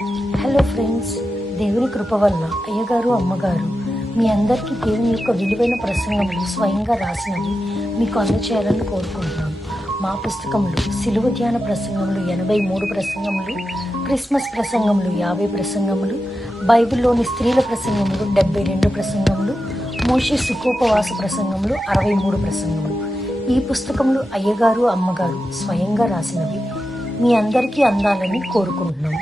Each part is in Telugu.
హలో ఫ్రెండ్స్, దేవుని కృప వల్ల అయ్యగారు అమ్మగారు మీ అందరికీ దేవుని యొక్క విలువైన ప్రసంగములు స్వయంగా రాసినవి మీకు అందచేయాలని కోరుకుంటున్నాం. మా పుస్తకంలో సిలువ ధ్యాన ప్రసంగములు 83 ప్రసంగములు, క్రిస్మస్ ప్రసంగములు 50 ప్రసంగములు, బైబిల్లోని స్త్రీల ప్రసంగములు 72 ప్రసంగములు, మోషే సుఖోపవాస ప్రసంగములు 63 ప్రసంగములు. ఈ పుస్తకములు అయ్యగారు అమ్మగారు స్వయంగా రాసినవి మీ అందరికీ అందాలని కోరుకుంటున్నాము.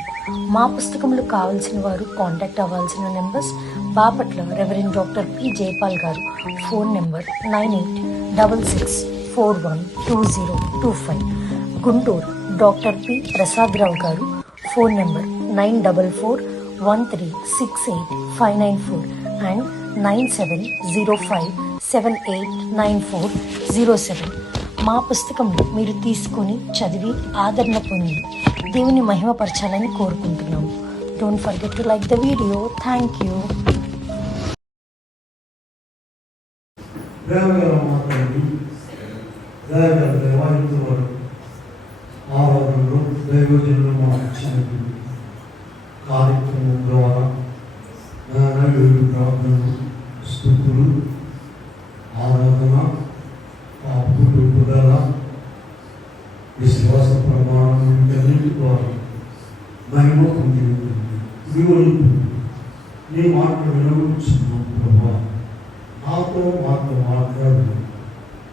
మా పుస్తకములు కావాల్సిన వారు కాంటాక్ట్ అవ్వాల్సిన numbers: Bapatla reverend doctor P Jayapal గారు, phone number 9866412025. Guntur doctor P Prasad Rao గారు, ఫోన్ నెంబర్ 9413685994 అండ్ 9705789407. మా పుస్తకంలో మీరు తీసుకొని చదివి ఆదరణ పొంది దేవుని మహిమపరచాలని కోరుకుంటున్నాము. Don't forget to like the video. Thank you. కార్యక్రమం ద్వారా స్థుతులు, ఆరాధన, పుట్టుదల, విశ్వాస ప్రమాణం వీటన్నిటి ద్వారా మహిమ పొంది ఉంటుంది. నీ మాటలు వినవచ్చున్నాం ప్రభా, నాతో మాట్లాడు.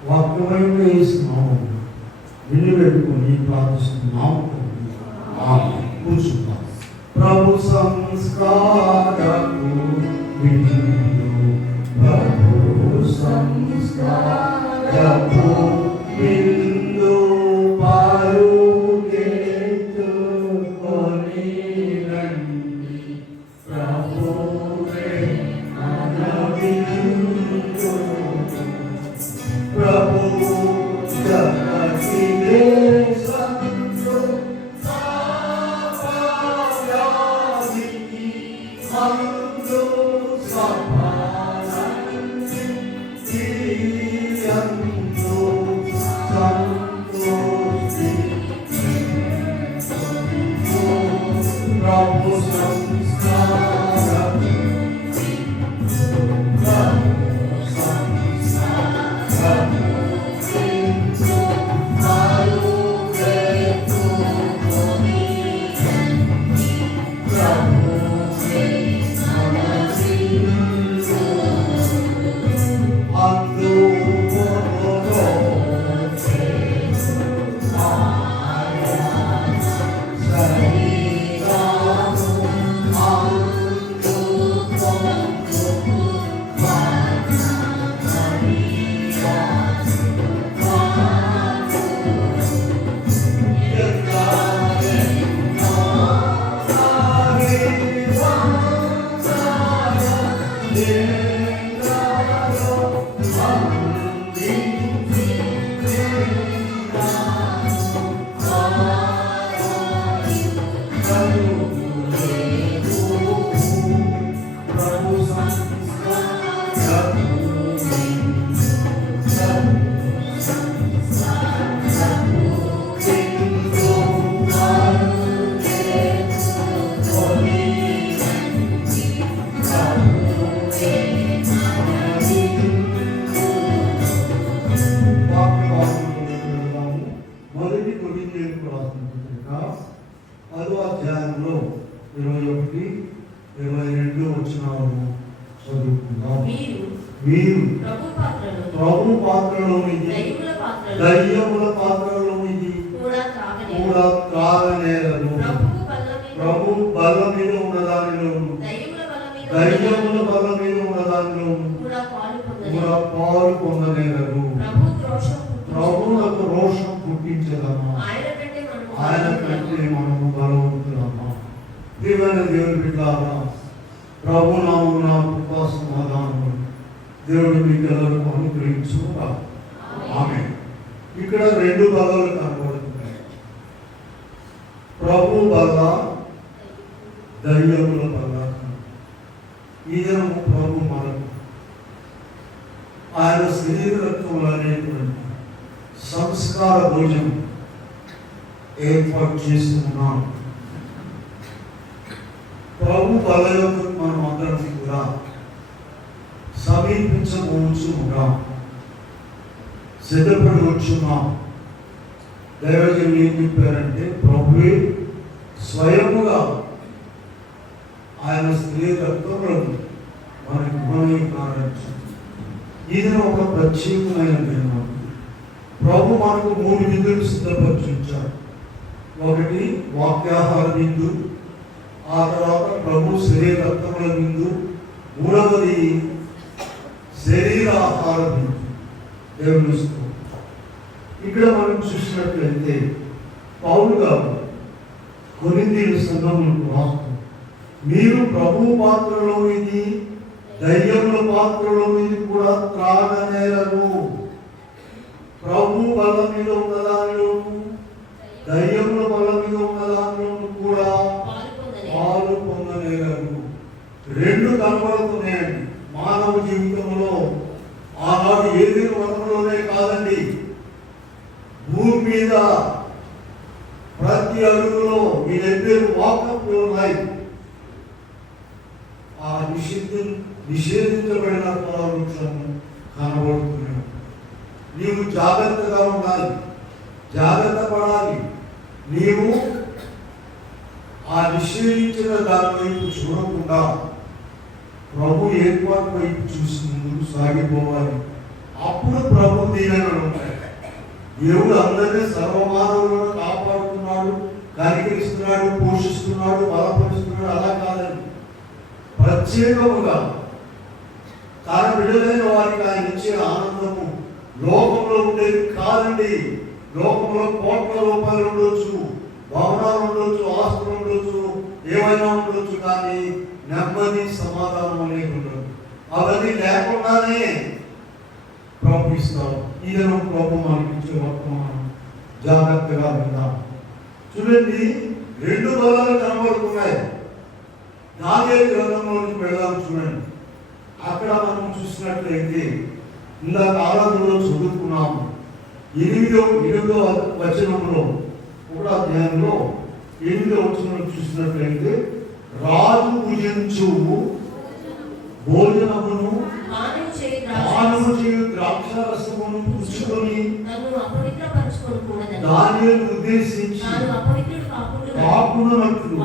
వాక్యమైన వేస్తున్నాము, విని పెట్టుకుని ప్రార్థిస్తున్నాము. కూర్చున్నాం. ప్రభు సంస్కారము విందు, ప్రభు సంస్కారము విందు, పరుగెత్తుకొని రండి, ప్రభువే మన విందు. ప్రభువు జగతి దేశంలో పాపవ్యాధికి మందు సమానంది తీయందు సంతోషి. ప్రభు సంస్కారం, అధ్యాయంలో 21, 22 వచనాలను చదువుకుందాం. మీరు ప్రభు పాత్రలోనిది, దయ్యముల పాత్రలోనిది కూడా త్రాగనేరదు. ప్రభు బల్ల మీద ఉన్నదానిలోను, దయ్యముల బల్ల మీద ఉన్నదానిలోను కూడా పాలు పొందనేరదు. ప్రభువులకు రోషం పుట్టించదమ్మా, ఆయన కంటే మనము బలవంతులమ్మా. దీవెన దేవుని బిడ్డలారా, ప్రభు నామమున కృపా సమాధానము దేవుడు మీకు అందరికీ అనుగ్రహించుగా. ఆమేన్. ఇక్కడ 2 బలలు కనబడుతున్నాయి. ప్రభు బల, దయ్యముల బల. ఈ దినము ప్రభు మనకు ఆయన శరీర రక్తములు అనేటువంటి సంస్కార భోజనం ఏర్పాటు చేస్తున్నాం. ప్రభు బలయోగం మనం అందరం కూడా సమీపించవచ్చు ఉన్నాం, సిద్ధపడి వచ్చున్నాం. దైవజనులు ఏం చెప్పారంటే ప్రభువే స్వయముగా ఆయన స్త్రీ రక్తంలో మనకి గుణమైనారని. ఇది ఒక ప్రత్యేకమైన దినం. ప్రభు మనకు 3 విధులు సిద్ధపరిచారు. ఒకటి వాక్యాహార విందు, ఆ తర్వాత ప్రభు శరీర రక్తముల విందు, మూడవది శరీరాహార విందు. దేవుని స్తోత్రం. ఇక్కడ మనం చూసినట్లయితే పౌలు గారు కొరింథీయుల సంఘములకు రాస్తూ, మీరు ప్రభు పాత్రలోనిది దయ్యముల పాత్రలోనిది కూడా త్రాగనేరరు. ప్రభు బలం మీద ఉన్నదానిలోను దయ్యముల బలం మీద ఉన్నదానిలోను కూడా పాలు పొందనేరరు. 2 కనబడుతున్నాయండి మానవ జీవితంలో. ఆనాడు ఏదైనా వనంలోనే కాదండి, భూమి మీద ప్రతి అడుగులో మీ దగ్గర వాకప్ ఉన్నాయి. ఆ నిషేధించబడిన వృక్షము కనబడుతున్నాయి. నీవు జాగ్రత్తగా ఉండాలి, జాగ్రత్త పడాలి. నీవు ఆ నిషేధించిన దాని వైపు చూడకుండా ప్రభు ఏర్పాటు వైపు చూసి ముందుకు సాగిపోవాలి. అప్పుడు ప్రభు దీవెనలు ఉంటాయి. దేవుడు అందరినీ సర్వమానవులను కాపాడుతున్నాడు, కనికరిస్తున్నాడు, పోషిస్తున్నాడు, బలపరుస్తున్నాడు. అలా కాదండి, ప్రత్యేకముగా తన బిడ్డలైన వారికి ఆయన ఇచ్చే ఆనందము లోకంలో ఉండేది కాదండి. లోకంలో కోట్ల రూపాయలు ఉండొచ్చు, భవనాలు ఉండొచ్చు, ఆస్తులు ఉండొచ్చు, ఏమైనా ఉండొచ్చు, కానీ నెమ్మది సమాధానం అనేది ఉండదు. అవన్నీ లేకుండానే ప్రభు ఇస్తాడు. ఇదేనో ప్రభు మనకి ఇచ్చే వర్తమానం. జాగ్రత్తగా విందాం. చూడండి, 2 బలాలు కనబడుతున్నాయి. దానియేలు గ్రంథంలోకి వెళ్దాం. చూడండి, అక్కడ మనం చూసినట్లయితే ఇందాక ఆరాధనలో చదువుకున్నాము. 8వ వచనంలో, 1వ అధ్యాయంలో 8వ వచనంలో చూసినట్లయితే రాజు భుజించు భోజనమును మానవ చేయు ద్రాక్షారసమును పుచ్చుకొని దానియేలును ఉద్దేశించి కాకున్నట్లు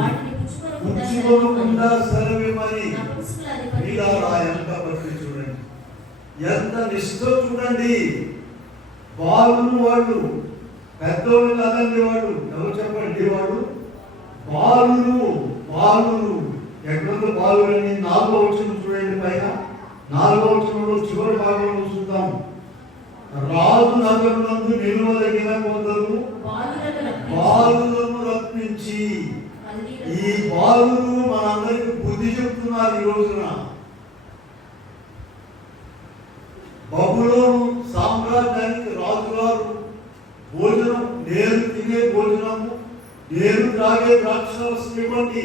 పుచ్చుకోకుండా సెలవిమ్మని ఇలా ఎంత బట్టి చూడండి, ఎంత నిష్ఠ చూడండి. వాళ్ళు పెద్దోళ్ళు కాదండి, వాడు ఎవరు చెప్పండి, వాడు బాలురు. ఎక్కడుందో బాలురని 4వ వచనం చూడండి. పైన 4వ వచనంలో చివరి భాగంలో చూద్దాం. రాజు నగరునందు నిలువదగిన కొందరు బాలులను రప్పించి, ఈ బాలురు మనందరికి బుద్ధి చెప్తున్నారు. ఈ రోజున బబులోను సామ్రాజ్యానికి రాజుగారు భోజనం, నేను తినే భోజనము, నేను త్రాగే ద్రాక్షారసం ఇవ్వండి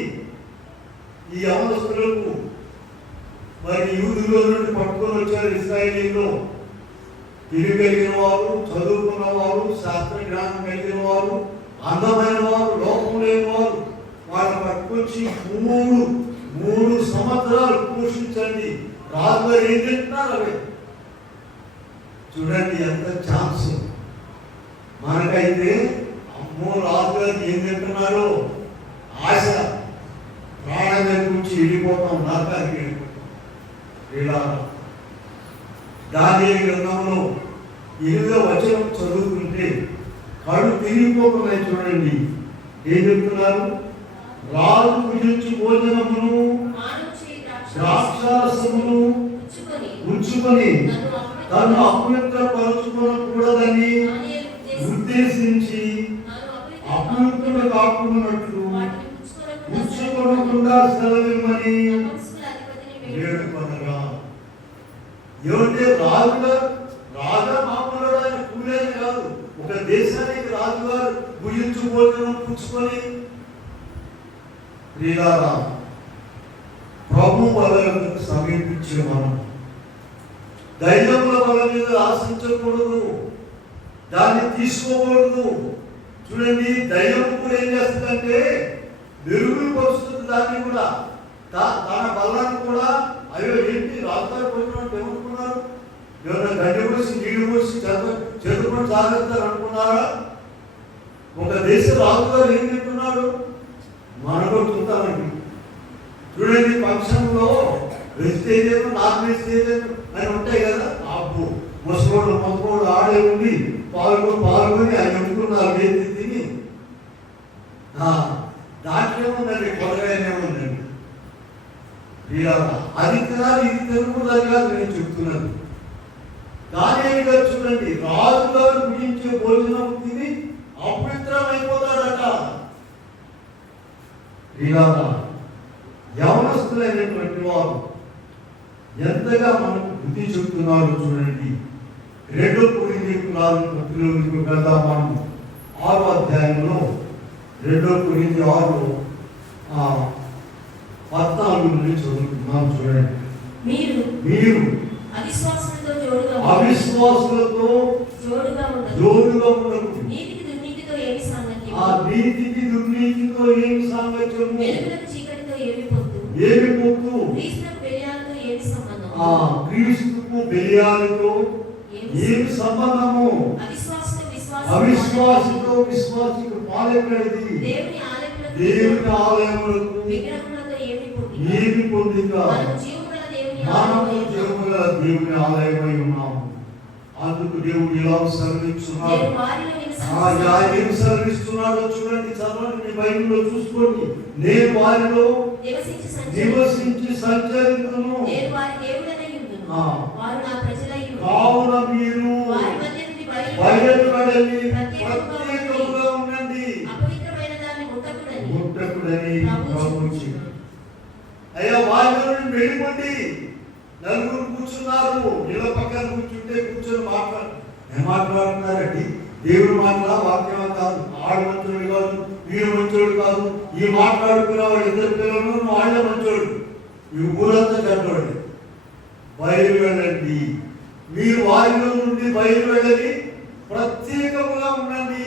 ఈ యవనస్తులకు. మరి యూదులో నుండి పట్టుకొని వచ్చారు ఇశ్రాయేలీలో. తిరిగలిగిన వారు, చదువుకున్న వారు, శాస్త్ర జ్ఞానం కలిగిన వారు, అందమైన వారు, లోకం లేని వారు, వాళ్ళని పట్టుకొచ్చి 3 సంవత్సరాలు పోషించండి. రాజుగారు ఏం తింటున్నారు అవే చూడండి. ఎంత ఛాన్స్ మనకైతే. అమ్మో, రాజుగారు ఏం తింటున్నారో ఆశ, ప్రాణం గురించి వెళ్ళిపోతాం, నరకానికి వెళ్ళిపోతాం. ఇలా దానియేలు గ్రంథంలో 8వ వచనం చదువుతుంటే కళ్ళు తిరిగిపోతున్నాయి. చూడండి, ఏం చెప్తున్నారు? రాజు భుజించు భోజనమును ద్రాక్షారసమును ఉంచుకొని తను అపవిత్రపరచుకోకూడదని ఉద్దేశించి అపవిత్రుడు కాకున్నట్లు ఉంచుకోకుండా సెలవిమ్మని వేడుకొనగా. ఏమంటే రాజా మామూలు ఆయన కూలేని కాదు, ఒక దేశానికి రాజుగారు భుజించు భోజనం పుచ్చుకొని. ప్రియులారా, ప్రభు బలను సమీపించే మనం దైవముల బల మీద ఆశించకూడదు, దాన్ని తీసుకోకూడదు. చూడండి, దైవం కూడా ఏం చేస్తుందంటే మెరుగుపరుస్తుంది. దాన్ని కూడా తన బల్లాన్ని కూడా అయ్యో ఏంటి రాజుగారు పోయినట్టు ఏమనుకున్నారు? ఎవరైనా గడ్డి పోసి నీళ్లు పోసి చదువుకొని సాగిస్తారు అనుకున్నారా? ఒక దేశ రాజుగారు ఏం చెప్తున్నాడు? మనగొడుతుంటామండి. చూడండి, ఫంక్షన్లో వెజిటేరియన్ నాన్ వెజిటేరియన్ అని ఉంటాయి కదా, అప్పు ముసలోడు మొసలోడు ఆడే ఉండి పాల్గొని ఆయన అనుకున్నారు వేసి తిని. దాంట్లో ఉందండి, కొలగానే ఉందండి. అది తినాలి, ఇది తినకూడదు కాదు నేను చెప్తున్నాను. దానియేలు గారు చూడండి, రాజుగారు గురించే భోజనం తిని అపవిత్రం అయిపోతాడట. యవనస్తులైనటువంటి వారు ఎంతగా మనకు బుద్ధి చెప్తున్నారు చూడండి. 2 కొరింథీయులకు వెళ్దాం. మనం 6వ అధ్యాయంలో 2 కొరింథీ 6:14 నుండి చదువుతున్నాం చూడండి. మీరు అవిశ్వాసులతో జోడుగా ఉండదు. నీతికి దుర్నీతితో ఏమి సాంగత్యము? ఏమి పొత్తు? క్రీస్తుకు బెలియాలతో ఏమి సంబంధము? అవిశ్వాసితో విశ్వాసికు పాలెక్కడిది? దేవుని ఆలయములకు ఏమి పొందిక? మనము జీవముల దేవుని ఆలయమై ఉన్నాము. అందుకు దేవుడు ఇలా సెలవిస్తున్నాడు. ఏం సెలవిస్తున్నాడో చూడండి, చదవండి, మీ బైబిల్లో చూసుకోండి. నేను వారిలో నివసించి సంచరించును, కావున మీరు బయలుపడని ప్రత్యేకముగా ఉండండి, ముట్టకుడని ప్రభువు చెప్పాడు. అయ్యా, వారిలో నుండి వెళ్ళిపోండి. నలుగురు కూర్చున్నారు, ఇలా పక్కన కూర్చొని మాట్లాడుతున్నారండి. దేవుడు మాట్లా వాక్యమా కాదు, ఆడు మంచోడు కాదు, వీడు మంచోడు కాదు. ఈ మాట్లాడుకున్న వాడు 2 పిల్లలు, వాళ్ళ మంచోడు, ఈ ఊరంతా చెడ్డోడు. బయలు వెళ్ళండి, మీరు వారిలో నుండి బయలు వెళ్ళని ప్రత్యేకముగా ఉండండి.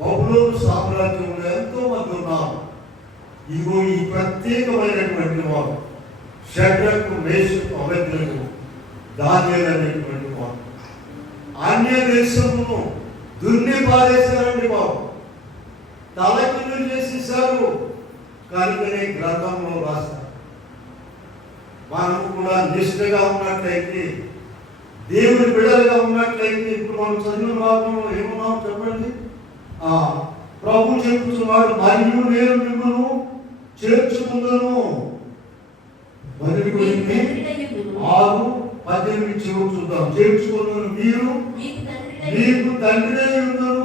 బబులోను సామ్రాజ్యంలో ఎంతో మంది ఉన్నారు. ఇగో ఈ ప్రత్యేకమైనటువంటి వారు షడ్రకు, మేషకు, అబేద్నెగో, దానియేలు అనేటువంటి వారు అన్య దేశమును దున్ని పారేశారండి బాబు. తలకిందులు చేసేసారు. కనుకనే గ్రంథంలో రాస్తారు. మనం కూడా నిష్ఠగా ఉన్నట్లయితే, దేవుని బిడ్డలుగా ఉన్నట్లయితే, ఇప్పుడు మనం చదివిన భాగంలో ఏమన్నాం చెప్పండి. ప్రభు చెప్తున్నాడు, మరియు నేను మిమ్మల్ని చేర్చుకుందను. 6:18 చూద్దాం. చేర్చుకుందను, మీరు మీకు తండ్రి ఉందను,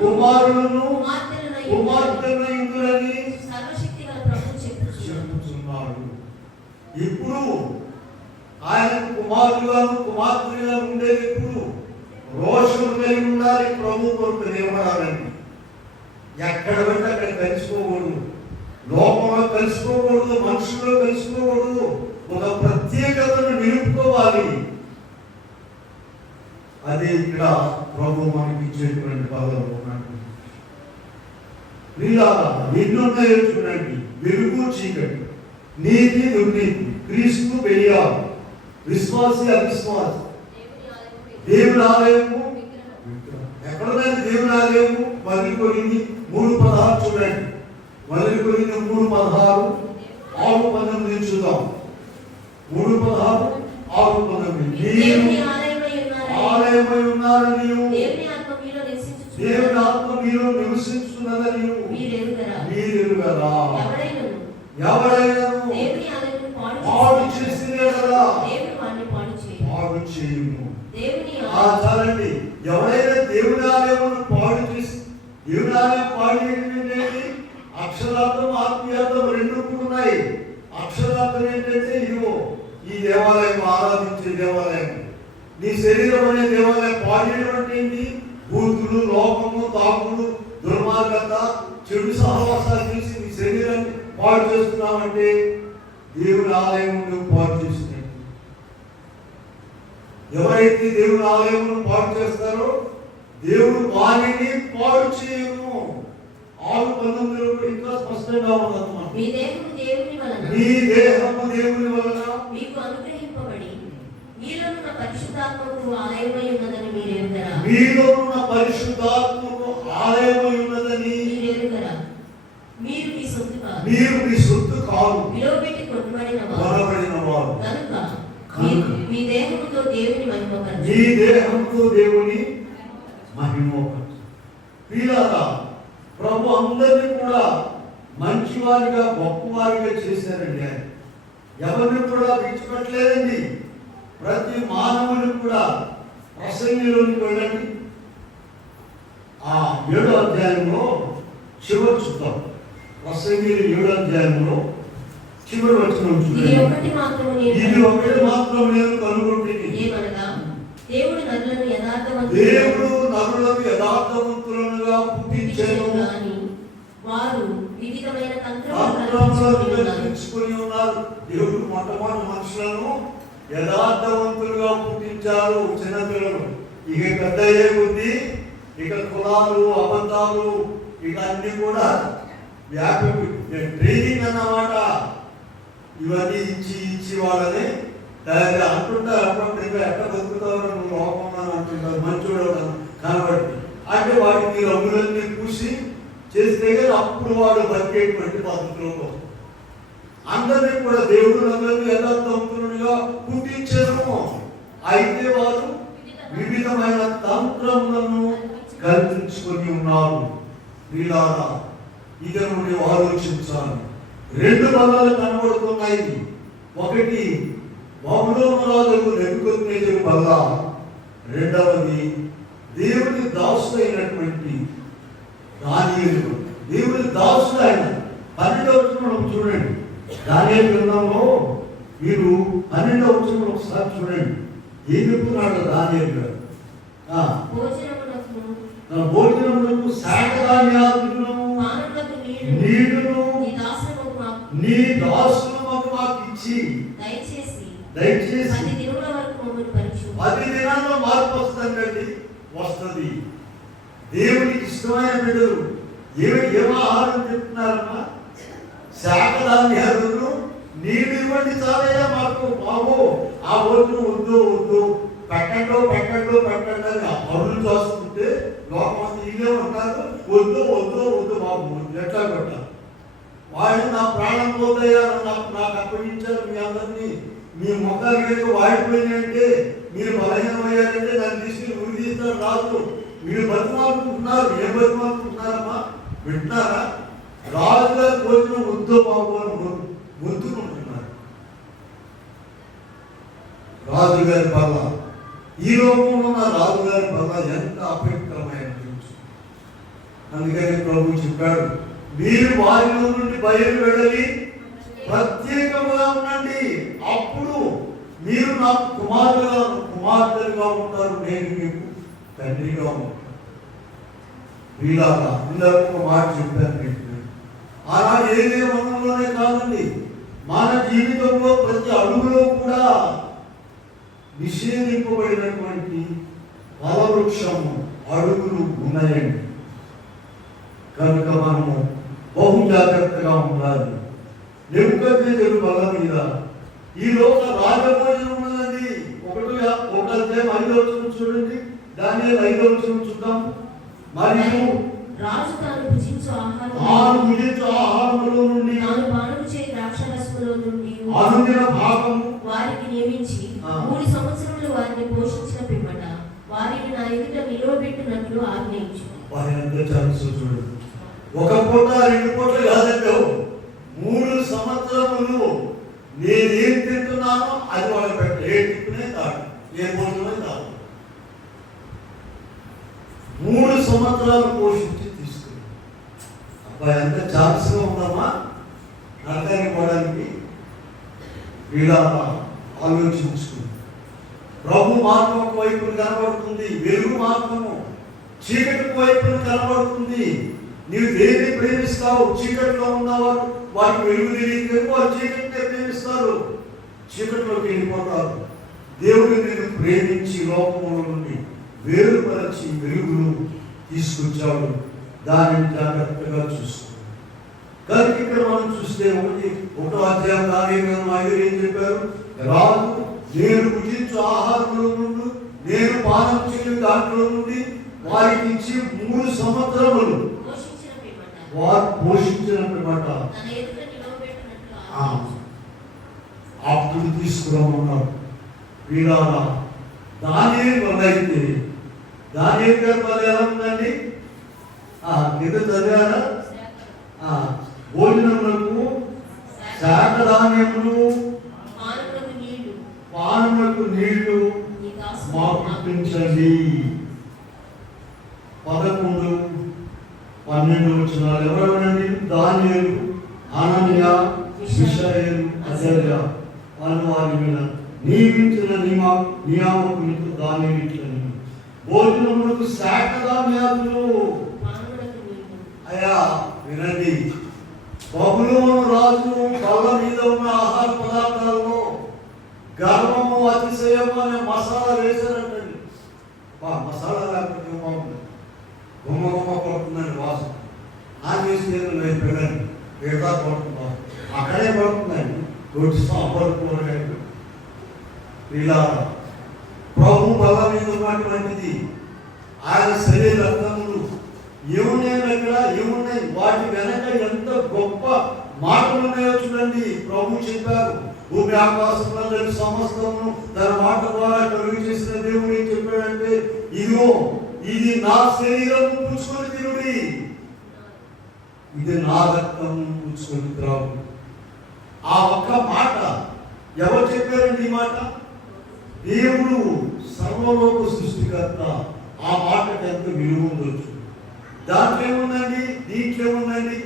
కుమారులను కుమార్తెను ఇందులని చెప్తున్నాడు. ఇప్పుడు ఆయన కుమారులుగాను కుమార్తెలుగా ఉండేది ఎప్పుడు? రోషం కలిగి ఉండాలి. ప్రభు కొరకు నిలబడాలండి. ఎక్కడ పడితే అక్కడ కలిసిపోకూడదు, లోకంలో కలిసిపోకూడదు, మనుషుల్లో కలిసిపోకూడదు. ఒక ప్రత్యేకతను నిలుపుకోవాలి. అదే ఇక్కడ ప్రభు మనకి ఇచ్చేటువంటి పదవులు ఉన్నట్టు. ఎన్నున్నాయో చూడండి. వెలుగు చీకటి, నీతి దుర్నీతి, క్రీస్తు బెలియాలు, విశ్వాసి అవిశ్వాసి, దేవుని ఆలయము. ఎక్కడున్నది దేవుని ఆలయము? 1 కొరింథీ 3:16 చూడండి. 1 కొరింథీ 3:16, 6:19 చూద్దాం. 3:16, 6:19. దేవుని ఆలయమై ఉన్నారు నీవు, దేవుని ఆత్మ మీలో నివసించున్నదని మీరెరుగరా? ఎవరైనా పాడు చేసినే కదా పాడు చేయము. చాలండి. ఎవరైనా దేవుని ఆలయమును పాడు చేసి, దేవుని ఆలయం పాడు ఏంటంటే అక్షరార్థం ఆత్మీయార్థం 2 ఉన్నాయి. అక్షరార్థం ఏంటంటే ఇదిగో ఈ దేవాలయం ఆరాధించే దేవాలయం. నీ శరీరం అనే దేవాలయం పాడేటువంటి ఏంటి? బూతులు, లోపము, తాకుడు, దుర్మార్గత, చెడు సహవాసాలు చేసి నీ శరీరాన్ని పాడు చేస్తున్నావంటే దేవుని ఆలయం నువ్వు పాడు చేస్తున్నావు. ఎవరైతే దేవుని ఆలయం పాడు చేస్తారో దేవుడు వారిని పాడు చేయను. 6:19 ఇంకా స్పష్టంగా ఉన్నది. మీ దేహము దేవుని వలన మీకు అనుగ్రహింపబడి మీలోనున్న పరిశుద్ధాత్మకు ఆలయమై ఉన్నదని మీరు ఎరుగరా? మీరు మీ సొత్తు కాదు. విలువబెట్టి కొనబడిన వారు కనుక మీ దేహముతో దేవుని మహిమపరచు. ప్రియులారా, ప్రభు అందరినీ కూడా మంచివారిగా గొప్పవారిగా చేశారండి. ఆయన ఎవరిని కూడా విడిచిపెట్టలేదండి. ప్రతి మానవుని కూడా ప్రసంగిలోకి వెళ్ళండి. ఆ 7వ అధ్యాయంలో చివరి చూద్దాం. ప్రసంగి 7వ అధ్యాయంలో చివరి వచనం చూడండి. ఇది ఒకటి మాత్రం నేను కనుగొంటిని. దేవుడు నరులను యథార్థవంతులుగా పుట్టించెను గాని వారు వివిధమైన తెలుసుకొని ఉన్నారు. దేవుడు మొట్టమొదటి మనుషులను యథార్థవంతులుగా పుట్టించారు. చిన్నపిల్లలు ఇక పెద్ద అయ్యే కొద్దీ ఇక కులాలు అబద్ధాలు ఇక అన్ని కూడా వ్యాపి ట్రైనింగ్ అన్నమాట. ఇవన్నీ ఇచ్చి వాళ్ళని తయారు అంటుంటారు. అప్పుడు ఎక్కడ బతుకుతావు నువ్వు లోపం అని అంటుంటారు. మంచోడు కనబడి అంటే వాటికి రంగులన్నీ పూసి చేస్తే కానీ అప్పుడు వాడు బతికేటువంటి పద్ధతిలో అందరినీ కూడా దేవుడు అందరినీ యథార్థవంతులుగా పుట్టించను. అయితే వారు వివిధమైన తంత్రములను కల్పించుకొని ఉన్నారు. వీళ్ళారా ఇక నుండి ఆలోచించాలి. 2 బలాలు కనబడుతున్నాయి. ఒకటి బబులోను రాజు నెబుకద్నెజరు బల్ల, రెండవది దేవుని దాసుడు అయినటువంటి దానియేలు. దేవుని దాసుడు ఆయన. 12వ వచనం చూడండి. దానియేలు గ్రంథంలో మీరు 12వ వచనం ఒకసారి చూడండి. ఏం చెప్తున్నాడు దానియేలు గారు? భోజనములకు శాఖధాన్యాదులను నీడును నీ దాసులు మాకు ఇచ్చి దయచేసి 10 దినాల్లో మార్పు వస్తుంది. దేవునికి ఇష్టమైన బిడ్డలు ఏం ఆహారం చెప్తున్నారమ్మా? శాఖధాన్యాలను నీళ్ళు ఇవ్వండి చాలయ్యా మాకు. బాబు ఆ వద్దు పెట్టండి అని అరులు చూస్తుంటే లోకమంది ఇల్లే ఉంటారు. వద్దు బాబు ఎట్లా పెట్టాలి? వాళ్ళు నా ప్రాణం పోతాయా నాకు అప్పగించారు. మీ అందరినీ మీ మొక్కలు కనుక వాడిపోయినాయంటే మీరు బలహీనమయ్యారంటే దాన్ని తీసుకుని ఉరి తీస్తారు రాజు. మీరు బతిమాలుకుంటున్నారు. ఏం బతిమాలుకుంటున్నారమ్మా? వింటున్నారా? రాజుగారి భోజనం వద్దు బాబు అని గుర్తుకుంటున్నారు. రాజుగారి బల్ల, ఈ లోకంలో ఉన్న రాజుగారి బల్ల ఎంత అపవిత్రమైన. అందుకని ప్రభు చెప్పాడు, మీరు వారిలో నుండి బయలు వెళ్ళి ప్రత్యేకంగా ఉండండి. అప్పుడు మీరు నాకు కుమార్తెలుగా ఉంటారు. నేను మీకు తండ్రిగా ఉంటాను. వీళ్ళగా అందరూ ఒక మాట చెప్పాను. ఆనాడు ఏదే మతంలోనే కాదండి, మన జీవితంలో ప్రతి అడుగులో కూడా నిషేధింపబడినటువంటి ఫలవృక్షము అడుగులు ఉన్నాయండి. కనుక మనము బహు జాగ్రత్తగా ఉండాలి. నెబుకద్నెజరు బల్ల మీద ఈ లోక రాజభోజనం ఉన్నదండి. 1 అధ్యాయం 5వ వచనం చూడండి. దానియేలు 5వ వచనం చూద్దాం. మరియు రాజు తాను భుజించు ఆహారములో నుండి పానము చేయ ద్రాక్షరసములో నుండి అనుదిన భాగము వారికి నియమించి 3 సంవత్సరములు వారిని పోషించిన పిమ్మట వారిని నా ఎదుట నిలవబెట్టినట్లు ఆజ్ఞయించు. చూడండి, 1 పూట 2 పూటలు కాదండి, 3 సంవత్సరములు నేనేం తింటున్నానో అది వాళ్ళకి పెట్ట. ఏ టిప్పునే కాదు, ఏ భోజనమే కాదు. 3 సంవత్సరాలు పోషించి తీసుకుని అబ్బాయి అంత ఛాన్స్గా ఉందమ్మా నరకానికి పోవడానికి. ఇలా ఆలోచించుకుంది. ప్రభు మార్గం ఒక వైపున కనబడుతుంది, వెలుగు మార్గము చీకటి వైపున కనబడుతుంది. నీవు దేన్ని ప్రేమిస్తావు? చీకటిలో ఉన్నవారు వారికి వెలుగు తెలియదు, వారు చీకటిని ప్రేమిస్తారు, చీకటిలోకి వెళ్ళిపోతారు. దేవుడిని నేను ప్రేమించి లోకముల నుండి వేరుపరచి వెలుగును తీసుకొచ్చాడు. దానిని జాగ్రత్తగా చూసుకో. కనుక చూస్తే ఒకటో అధ్యాయం దానియేలు 5 ఏం చెప్పారు? రాజు నేను భుజించు ఆహారంలో నుండి నేను పానం చేయు దాంట్లో నుండి వారికి ఇచ్చి 3 సంవత్సరములు పోషించిన పిమ్మట వారు పోషించిన పిమ్మట తన ఎదుట నిలవబెట్టినట్లు అప్పుడు తీసుకురమ్మన్నారు. వీళ్ళారా దానియేలు వల్ల అయితే దానియేలు గారి వల్ల ఎలా ఉందండి? కింద చదివారా? భోజనములకు శాఖధాన్యములు పానములకు నీళ్లు మాకు ఇప్పించండి. 11, 12 వచనాలు ఎవరెవరండి? దానియేలు, హనన్యా, మిషాయేలు, అజర్యా వాళ్ళు వారి మీద నియమించిన నియామకులకు దానియేలు ఇట్లని భోజనములకు శాఖధాన్యాలు. అయ్యా వినండి, బబులోను రాజు బల్ల మీద ఉన్న ఆహార పదార్థాల్లో గర్వము అతిశయము అనే మసాలా వేశారంటండి. మసాలా లేకపోతే బాగుంది, గుమ్మ గుమ్మ పడుతుందండి వాసన. వేస్తే పెరగండి పెడతా పడుతుంది, అక్కడే పడుతుందండి. రోడ్డు సాంబార్ కూరగాయలు ఇలా ప్రభు బల్ల మీద ఉన్నటువంటిది ఆయన శరీర రక్తములు ఏమున్నాయి అక్కడ? ఏమున్నాయి? వాటి వెనక ఎంత గొప్ప మాటలు ఉన్నాయో చూడండి. ప్రభు చెప్పారు, భూమి ఆకాశంలో సమస్తము తన మాట ద్వారా కలుగు చేసిన దేవుడు ఏం చెప్పాడంటే, ఇదిగో ఇది నా శరీరం, పుచ్చుకొని తిరుడి, ఇది నా రక్తం, పుచ్చుకొని త్రాగు. ఆ ఒక్క మాట ఎవరు చెప్పారండి? ఈ మాట దేవుడు, సర్వలోక సృష్టికర్త. ఆ మాటకి ఎంత విలువ ఉండొచ్చు. దాంట్లో ఏముందండి? దీంట్లో ఏముందండి?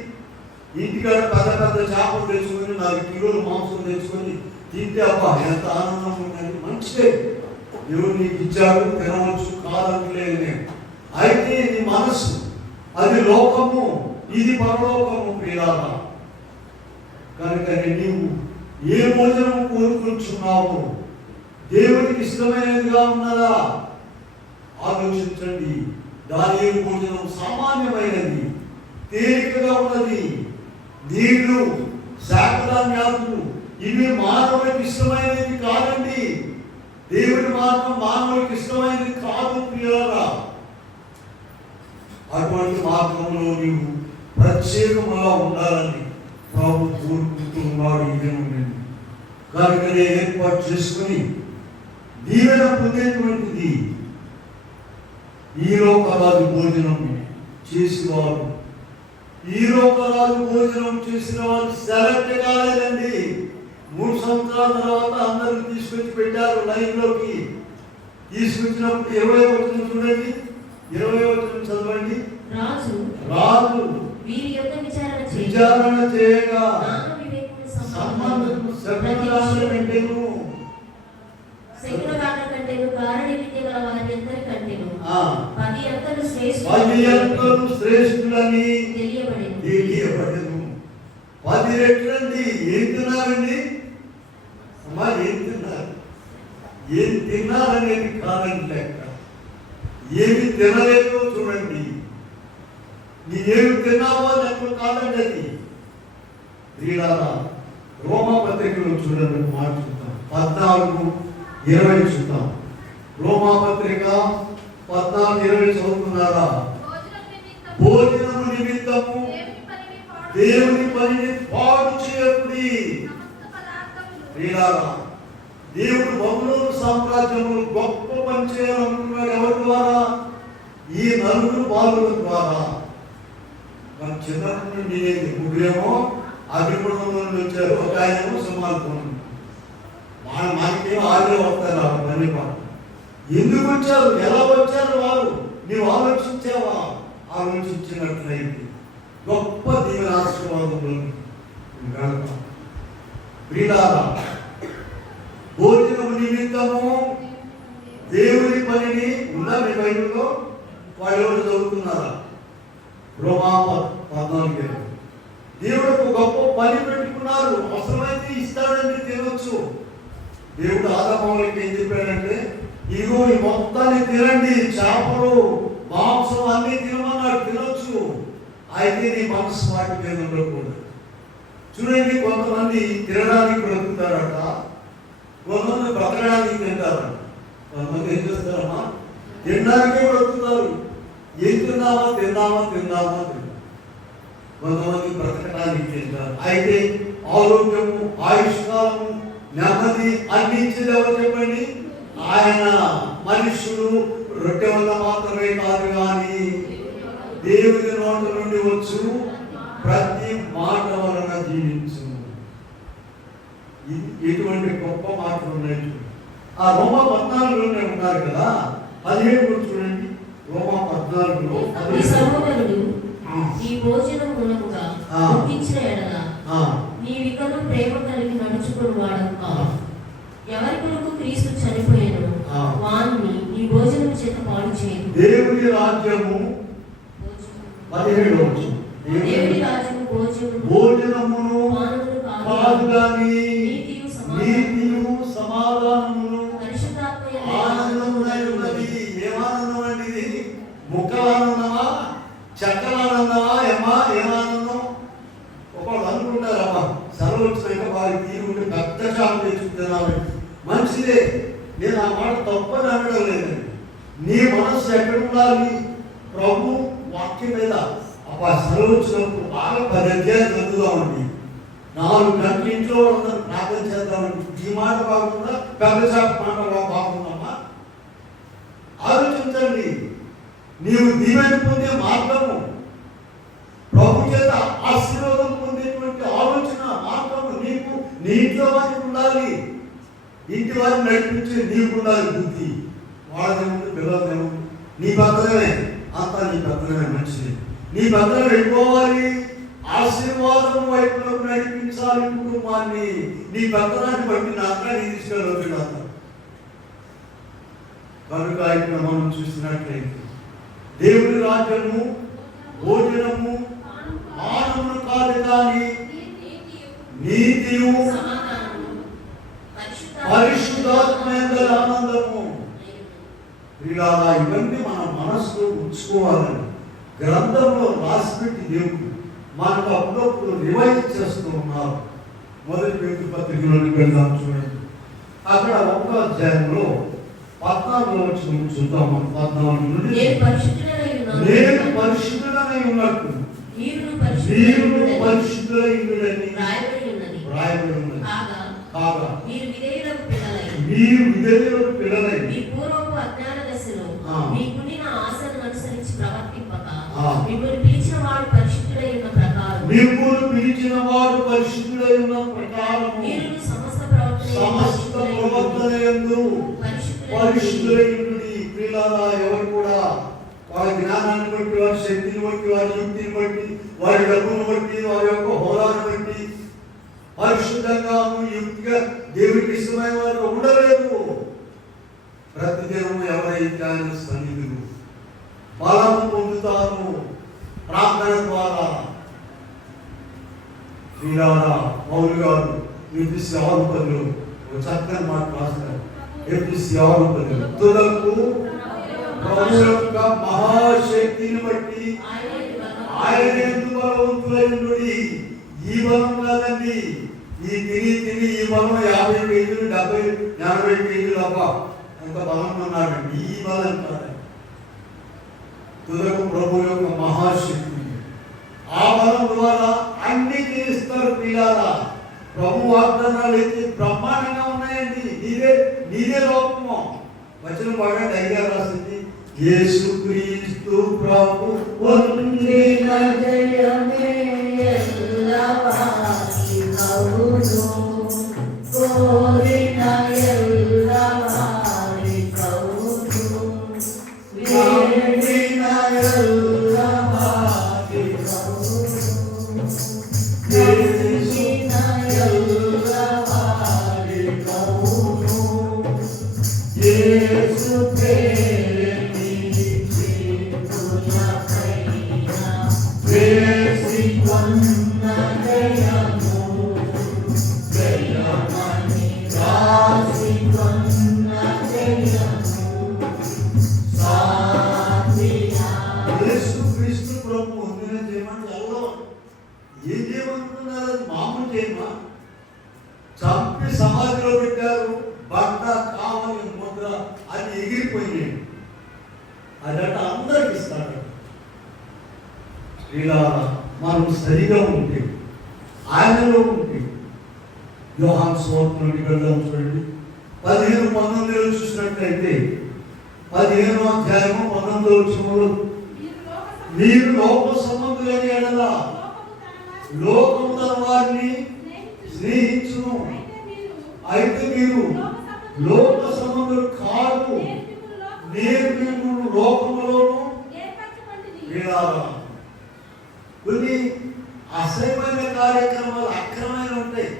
ఇంటికాడ పెద్ద చేపలు తెచ్చుకొని 4 కిలోలు మాంసం తెచ్చుకొని తింటే అబ్బా ఎంత ఆనందం ఉందండి. మంచిదే, దేవుడు నీకు ఇచ్చాడు, తినవచ్చు, కాదంటలేదు నేను. అయితే నీ మనస్సు అది లోకము, ఇది పరలోకము ప్రియారా. కనుక నీవు ఏ భోజనం కోరుకుంటున్నావు? దేవుడికి ఇష్టమైనదిగా ఉన్నదా? ఆలోచించండి. దానియేలు భోజనం సామాన్యమైనది, తేలికగా ఉన్నది. నీళ్లు, శాఖధాన్యాలు ఇవి మానవుడికి ఇష్టమైనది కాదండి. దేవుడి మార్గం మానవుడికి ఇష్టమైనది కాదు ప్రియులారా. అటువంటి మార్గంలో నీవు ప్రత్యేకముగా ఉండాలని ప్రభు కోరుకుంటూ ఉన్నాడు. ఇదేనండి కనుకనే ఏర్పాటు చేసుకుని దీవెన పొందేటువంటిది ఈ లోకరాజు భోజనం చేసేవారు. ఈ లోకరాజు భోజనం చేసిన వారు సెలెక్ట్ కాలేదండి. 3 సంవత్సరాల తర్వాత అందరికి తీసుకొచ్చి పెట్టారు లైన్లోకి. తీసుకొచ్చినప్పుడు 20 వచనం చూడండి, 20 వచనం చదవండి. రాజు వీరి యొక్క విచారణ చేయగా శ్రేష్ఠులని తెలియబడెను. 10 రెట్లండి. ఏం తిన్నారండి? అమ్మా ఏం తిన్నారు? ఏం తిన్నారనేది కాదండి లెక్క. ఏమి తినలేదో చూడండి. నీవేమి తిన్నావో లెక్క కాదండి అది. ప్రియులారా, రోమా పత్రికలో చూడండి, మాట చూద్దాం. 14:20 చూద్దాం. రోమా పత్రిక 14:20 చదువుతున్నారా? భోజనము నిమిత్తము దేవుని పనిని పాడు చేయకుడి. ప్రియులారా, దేవుడు బబులోను సామ్రాజ్యంలో గొప్ప పని చేయాలనుకున్నాడు. ఎవరి ద్వారా? ఈ 4 బాలుల ద్వారా. మన చిన్నప్పటి నుండి ముగ్గురేమో అగ్నిగుండం నుండి వచ్చారు, ఒక ఆయనేమో సింహాలకోణం. మనకేమో ఆగే వస్తారు ఆ పని. ఎందుకు వచ్చారు? ఎలా వచ్చారు వారు? నీవు ఆలోచించావా? ఆలోచించినట్లయితే గొప్ప దీవెన ఆశీర్వాదంలో గడప. ప్రియులారా, భోజనము నిమిత్తము దేవుని పనిని ఉందా మీ బైబిల్లో? వాళ్ళు ఎవరు చదువుతున్నారా? రోమా 14. దేవుడు గొప్ప పని పెట్టుకున్నారు. అవసరమైతే ఇస్తాడండి, తినవచ్చు. దేవుడు ఆదాములకి ఏం చెప్పాడంటే, ఇదిగో ఈ మొత్తాన్ని తినండి, చేపలు మాంసం అన్ని తినమన్నాడు, తినొచ్చు. అయితే నీ మనసు వాటి మీద ఉండకూడదు. చూడండి, కొంతమంది తినడానికి బ్రతుకుతారట, కొంతమంది బ్రతకడానికి తింటారట. కొంతమంది ఏం చేస్తారమ్మా? తినడానికే బ్రతుకుతారు. ఏం తిందామా తిందామా తిందామా తిందాం. కొంతమంది బ్రతకడానికి తింటారు. అయితే ఆరోగ్యము, ఆయుష్కాలము, నెమ్మది అందించేది ఎవరు చెప్పండి? ఆయన. మనుషులు రొట్టె వల్ల మాత్రమే కాదు కానీ దేవుని నోట నుండి వచ్చు ప్రతి మాట వలన జీవించు. ఎటువంటి గొప్ప మాటలు ఉన్నాయి. ఆ రోమ 14లోనే ఉన్నారు కదా, 17 కూడా చూడండి. రోమ 14లో ఈ సహోదరుడు ఈ భోజనం మూలముగా దుఃఖించిన ఎడల నీవికను ప్రేమ కలిగి నడుచుకుని వాడక ఎవరి కొరకు క్రీస్తు చనిపోయాను వాణ్ణి ఈ భోజనం చేత పాడు చేయదు. దేవుని రాజ్యము 17లో దేవుని రాజ్యము భోజనమును కాదు కానీ నీతియు సమాధానమును ఆనందమునై ఉన్నది. ఏమానందం అండి ఇది? ముక్కలానందమా, చక్కలానందమా? ఏమానందం? ఒకళ్ళు అనుకుంటారమ్మా, సెలవు వచ్చినాక వారికి తీసుకుంటే పెద్ద చాలు తెచ్చుకుంటున్నాను. మంచిదే, నేను ఆ మాట తప్పని అనడం లేదండి. నీ మనస్సు ఎక్కడ ఉండాలి? ప్రభు వాక్యం మీద. అబ్బా, సెలవు వచ్చినప్పుడు బాగా 10 అధ్యాయాలు చదువుదామండి, 4 గంటల ఇంట్లో అందరూ ప్రార్థన చేద్దామండి. ఈ మాట బాగుందా, పెద్ద చాప మాట బాగుందమ్మా? ఆలోచించండి. నీవు దీవెన పొందే మార్గము, ప్రభు చేత ఆశీర్వాదం పొందేటువంటి ఆలోచన మార్గము నీకు నీ ఇంట్లో వారికి ఉండాలి. ఇంటి వారిని నడిపించి నీకు ఉండాలి బుద్ధి. వాళ్ళదేముంది, పిల్లలదేముంది, నీ భద్రమే, అంతా నీ భద్రమే. మంచిది, నీ భద్రం వెళ్ళిపోవాలి. ఆశీర్వాదం వైపులకు నడిపించాలి కుటుంబాన్ని. నీ భద్రాన్ని బట్టి నాక నీ తీసుకెళ్ళవచ్చు. కనుక ఇక్కడ మనం చూసినట్లయితే దేవుని రాజ్యము భోజనము మానవును కాదు కానీ నీతియు పరిశుద్ధాత్మేంద్ర ఆనందము. ఇలా ఇవన్నీ మన మనసులో ఉంచుకోవాలని గ్రంథంలో రాసిపెట్టి దేవుడు మనకు అప్పుడప్పుడు రివైజ్ చేస్తూ ఉన్నారు. మొదటి పేతురు పత్రికలోకి వెళ్దాం చూడండి. అక్కడ 1వ అధ్యాయంలో 14 వచనం చూద్దాం. 14 నుండి నేను పరిశుద్ధుడనై ఉన్నట్టు మీరు పరిశుద్ధులై ఉండుడని రాయబడి ఉన్నది. కాగా మీరు విధేయులకు పిల్లలై మీ పూర్వపు అజ్ఞాన దశలో మీకుండిన ఆశను అనుసరించి ప్రవర్తింపక మిమ్మల్ని పిలిచిన వాడు పరిశుద్ధుడై ఉన్న ప్రకారం మీరు సమస్త ప్రవర్తనయందు పరిశుద్ధులై ఉండుడి. ప్రియులారా, ఎవరు కూడా వారి జ్ఞానాన్ని బట్టి, వారి శక్తిని బట్టి, వారి యుక్తిని బట్టి, వారి డబ్బును బట్టి, వారి యొక్క హోదాను బట్టి పరిశుద్ధంగా యుక్తిగా దేవుడికి ఇష్టమైన వారు ఉండలేదు. ప్రతిదినము ఎవరైతే ఆయన సన్నిధులు బలము పొందుతారు ప్రార్థన ద్వారా. ప్రియులారా, పౌలు గారు ఎఫెసీ 6:10 ఒక చక్కని మాట రాస్తారు. ఎఫెసీ 6:10 తుదకు ప్రభు యొక్క మహాశక్తిని బట్టి ఆయన ఎందుకు బలవంతులై ఉండుడి. ఈ బలం కాదండి, ఈ తిని ఈ బలం 50 కేజీలు 70-80 కేజీలు అబ్బ ఎంత బలం ఉన్నాడండి. ఈ బలం కాదండి, తుదకు ప్రభు యొక్క మహాశక్తి. ఆ బలం ద్వారా అన్ని తీస్తారు. పిల్లారా, ప్రభు వాగ్దానాలు అయితే బ్రహ్మాండంగా ఉన్నాయండి. నీదే లోపము. వచనం బాగా ధైర్యం రాసింది. యేసుక్రీస్తు ప్రభు వందిన జయమే ఎల్లవారి కౌను కోరిన ఎల్లవారి కౌను వేడిన ఎల్లవారి కౌను వేడిన ఎల్లవారి కౌను యేసు ప్రేమి చిత్తుల పైన ఏం చేయమనుకున్నారు? అది మామూలు చేయమా? చంపి సమాధిలో పెట్టారు. బండ కావని ముద్ర అది ఎగిరిపోయింది. అదంట అందరికి ఇస్తాడు. ఇలా మనం సరిగా ఉంటే, ఆయనలో ఉంటే, యోహాను సువార్తలోకి వెళ్దాం చూడండి. 15-19 చూసినట్లయితే 15వ అధ్యాయము 19వ వచనంలో, మీరు లోక సంబంధులని ఎడల లోకము తన వారిని స్నేహించును, అయితే మీరు లోక సంబంధులు కాదు, నేను మిమ్మల్ని లోకములోను. కొన్ని అసహ్యమైన కార్యక్రమాలు అక్రమైన ఉంటాయి.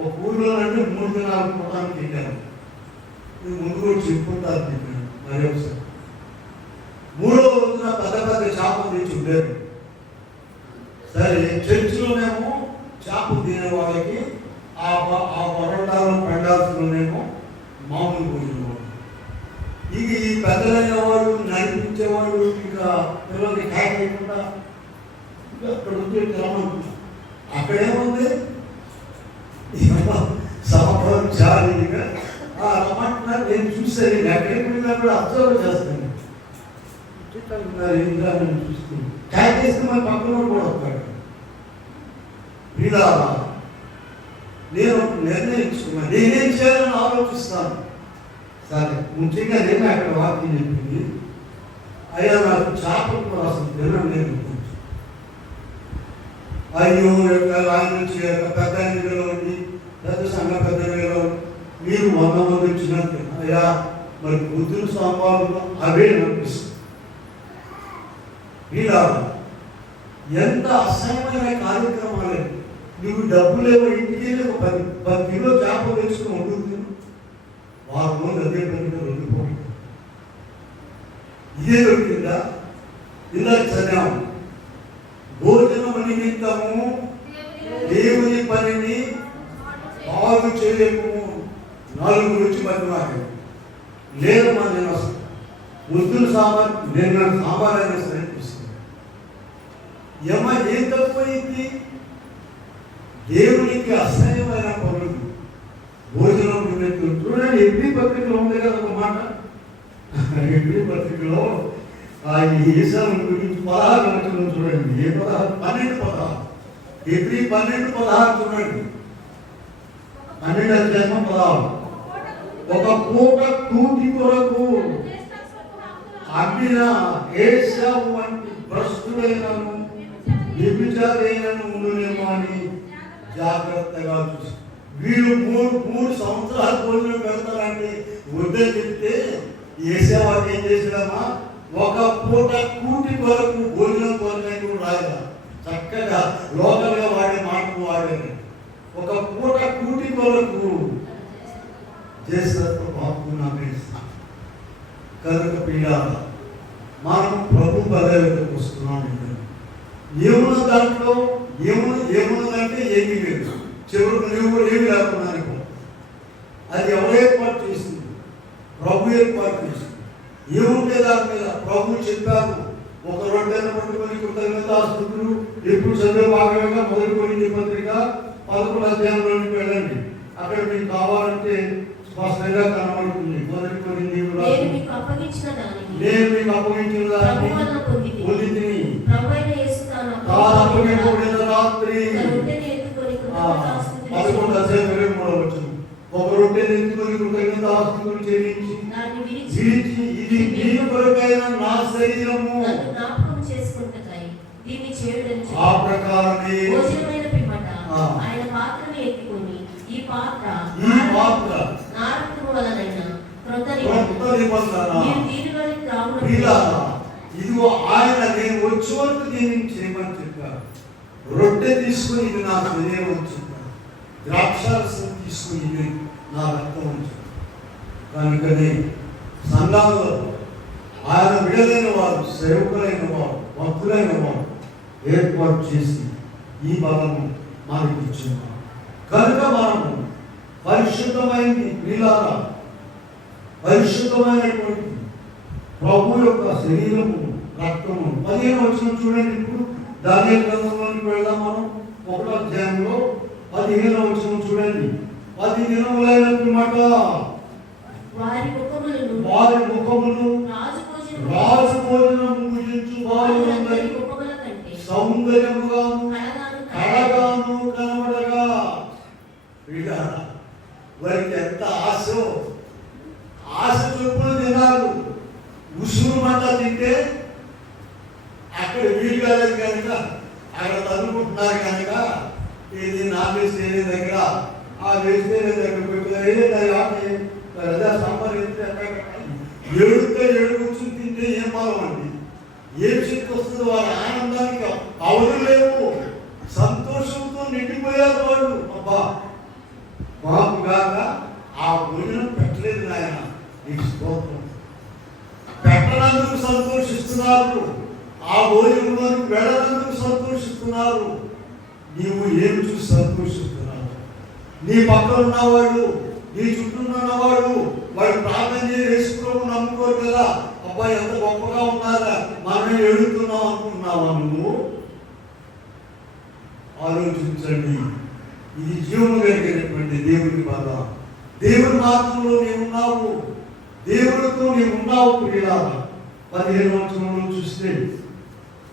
ఒక ఊళ్ళో అంటే 3 దినాలు పోవడానికి తింటాను. ముందు కూడా చెప్పుకుంటారు తింటాను. మరి ఒకసారి 3వ రోజున పెద్ద పెద్ద చేపలు తెచ్చి ఉండేది. సరే, చర్చిలోనేమో చేపలు తినే వాళ్ళకి ఆ పరోటాలు పండాల్సిలోనేమో మామూలు భోజనం. ఇక ఈ పెద్దలైన వాళ్ళు నడిపించేవాళ్ళు ఇంకా పిల్లలకి హ్యాక్ చేయకుండా అక్కడ ఉంటే రమ్మంటున్నా. అక్కడేముంది సమపరిచారిగా రమ్మంటున్నారు. నేను చూసాను, నేను ఎక్కడికి వెళ్ళినా కూడా అబ్జర్వ్ చేస్తాను. నేను చూస్తాను, హ్యాక్ చేస్తే మన పక్కన కూడా వస్తాడు. ఇలా నేను నిర్ణయించుకున్నాను, నేనేం చేయాలని ఆలోచిస్తాను. సరే, ముఖ్యంగా నేను అక్కడ వాక్యం చెప్పింది, అయ్యా నాకు చేపల కూర అసలు తినడం లేదు. అయ్యో ఆయన నుంచి పెద్ద ఉంది, పెద్ద సంఘ పెద్ద మీరు 100 మంది వచ్చినట్టు, అయ్యా మరి బుద్ధులు సోమవారంలో అవే అనిపిస్తుంది. ఇలా ఎంత అసహ్యమైన కార్యక్రమాలే. నువ్వు డబ్బులేమో ఇంటికి ఒక 10 కిలో చేప తెచ్చుకుని ఉంటుంది. వారు రోజు అదే పనిగా వెళ్ళిపోయింది. ఇదే దొరికిందా? ఇలా చదివాము, భోజనం నిమిత్తము దేవుని పనిని బాగు చేయము. 4 రుచి పని లేదు. మా నేను వృద్ధుల సాంబార్, నేను సాంబార్ అయినా సరే అనిపిస్తుంది. ఏమా ఏం తక్కువైంది? దేవునికి అసహ్యమైన పనులు భోజనం నిమిత్తం. చూడండి, ఎవ్రీ పత్రికలో ఉంది కదా ఒక మాట. ఎవ్రీ పత్రికలో ఈ ఈశాను గురించి 16 గంటలు చూడండి. ఏ 12 ఎవ్రీ 12-16 చూడండి. 12 అధ్యాయం 16. ఒక పూట కూటి కొరకు అమ్మిన ఏశావు వంటి భ్రష్టుడైనను వ్యభిచారైనను ఉండునేమో అని జాగ్రత్తగా చూసి, వీళ్ళు 3 సంవత్సరాలు భోజనం పెడతారండి వద్దని చెప్తే ఏసేవాడు ఏం చేసాడమ్మా? ఒక పూట కూటి కొరకు భోజనం కొరకు రాయగా చక్కగా లోకల్గా వాడే మాటలు వాడారు. ఒక పూట కూటి కొరకు చేసినట్టు బాబు నాకు ఇస్తాను. కనుక పిల్లల మనం ప్రభు పదవికి వస్తున్నాం. ఏమున్న దాంట్లో ఏమున్నదంటే ఏమీ లేదు. చివరికి నువ్వు కూడా ఏమి లేకున్నా అది ఎవరు ఏర్పాటు చేసింది? ప్రభు ఏర్పాటు చేసింది. ఏముంటే దాని మీద ప్రభు చెప్పారు. ఒక రొట్టెను పట్టుకొని కృతజ్ఞతాస్తుతులు ఎప్పుడు చదివే భాగంగా మొదలుకొని పత్రిక 11వ అధ్యాయంలోకి వెళ్ళండి. అక్కడ మీకు కావాలంటే స్పష్టంగా కనబడుతుంది. మొదలుకొని నేను మీకు అప్పగించిన దాన్ని పొందితిని. రాత్రి 11వ అధ్యాయం 23వ వచనం. ఒక రొట్టెను ఎత్తుకొని కృతజ్ఞతాస్తుతులు చెల్లించి విరిచి, ఇది మీ కొరకైన నా శరీరము, ఆ ప్రకారమే ఆయన పాత్రను ఎత్తుకొని ఈ పాత్ర ఇదిగో ఆయన నేను వచ్చే వరకు దీన్ని చేయమని చెప్పారు. రొట్టె తీసుకుని ఇది నా శరీరం అని చెప్పారు. ద్రాక్షారసం తీసుకుని ఇది నా రక్తం అని చెప్పారు. కనుకనే సంఘాలలో ఆయన విడలైన వారు, సేవకులైన వారు, భక్తులైన వారు ఏర్పాటు చేసి ఈ బలము మనకి ఇచ్చింది. కనుక మనము పరిశుద్ధమైంది ప్రియులారా, పరిశుద్ధమైనటువంటి ప్రభు యొక్క శరీరము, రక్తము. 15వ వచనం చూడండి. ఇప్పుడు దానియేలు గ్రంథంలోకి వెళ్దాం. మనం ఒకటో అధ్యాయంలో 15వ వచనం చూడండి. 10 దినములైన పిమ్మట వారి ముఖములు రాజు భోజనం భుజించు వారందరి సౌందర్యముగాను కళగాను కనబడగా వారికి ఎంత ఆశ చొప్పున తినారు. ఉసురు మాట తింటే అక్కడ వీలు కాలేదు కనుక అక్కడ తన్నుకుంటున్నారు కనుక ఇది నాన్ వెజిటేరియన్ దగ్గర ఆ వెజిటేరియన్ దగ్గర ఏడు కూర్చుని తింటే ఏం బలం అండి, ఏం శక్తి వస్తుంది? వారి ఆనందానికి అవరు లేవు, సంతోషంతో నిండిపోయారు వాళ్ళు. అబ్బా మాకు కాక ఆ భోజనం పెట్టలేదు నాయన, నీకు స్తోత్రం. పెట్టనందుకు సంతోషిస్తున్నారు, ఆ భోజనంలోకి వెళ్ళనందుకు సంతోషిస్తున్నారు. నీవు ఏం చూసి సంతోషిస్తున్నావు? నీ పక్కన ఉన్నవాళ్ళు, నీ చుట్టూ ఉన్నవాళ్ళు వాళ్ళు ప్రార్థన చేసుకుని నమ్ముకోరు కదా. అబ్బాయి ఎంత గొప్పగా ఉన్నారా, మనమే ఎడుతున్నాం అనుకుంటున్నావా నువ్వు? ఆలోచించండి. ఇది జీవము కలిగినటువంటి దేవుని బాధ. దేవుని మార్గంలో నీవున్నావు, దేవుడితో నీవున్నావు. ప్రియులారా 15వ వచనంలో చూస్తే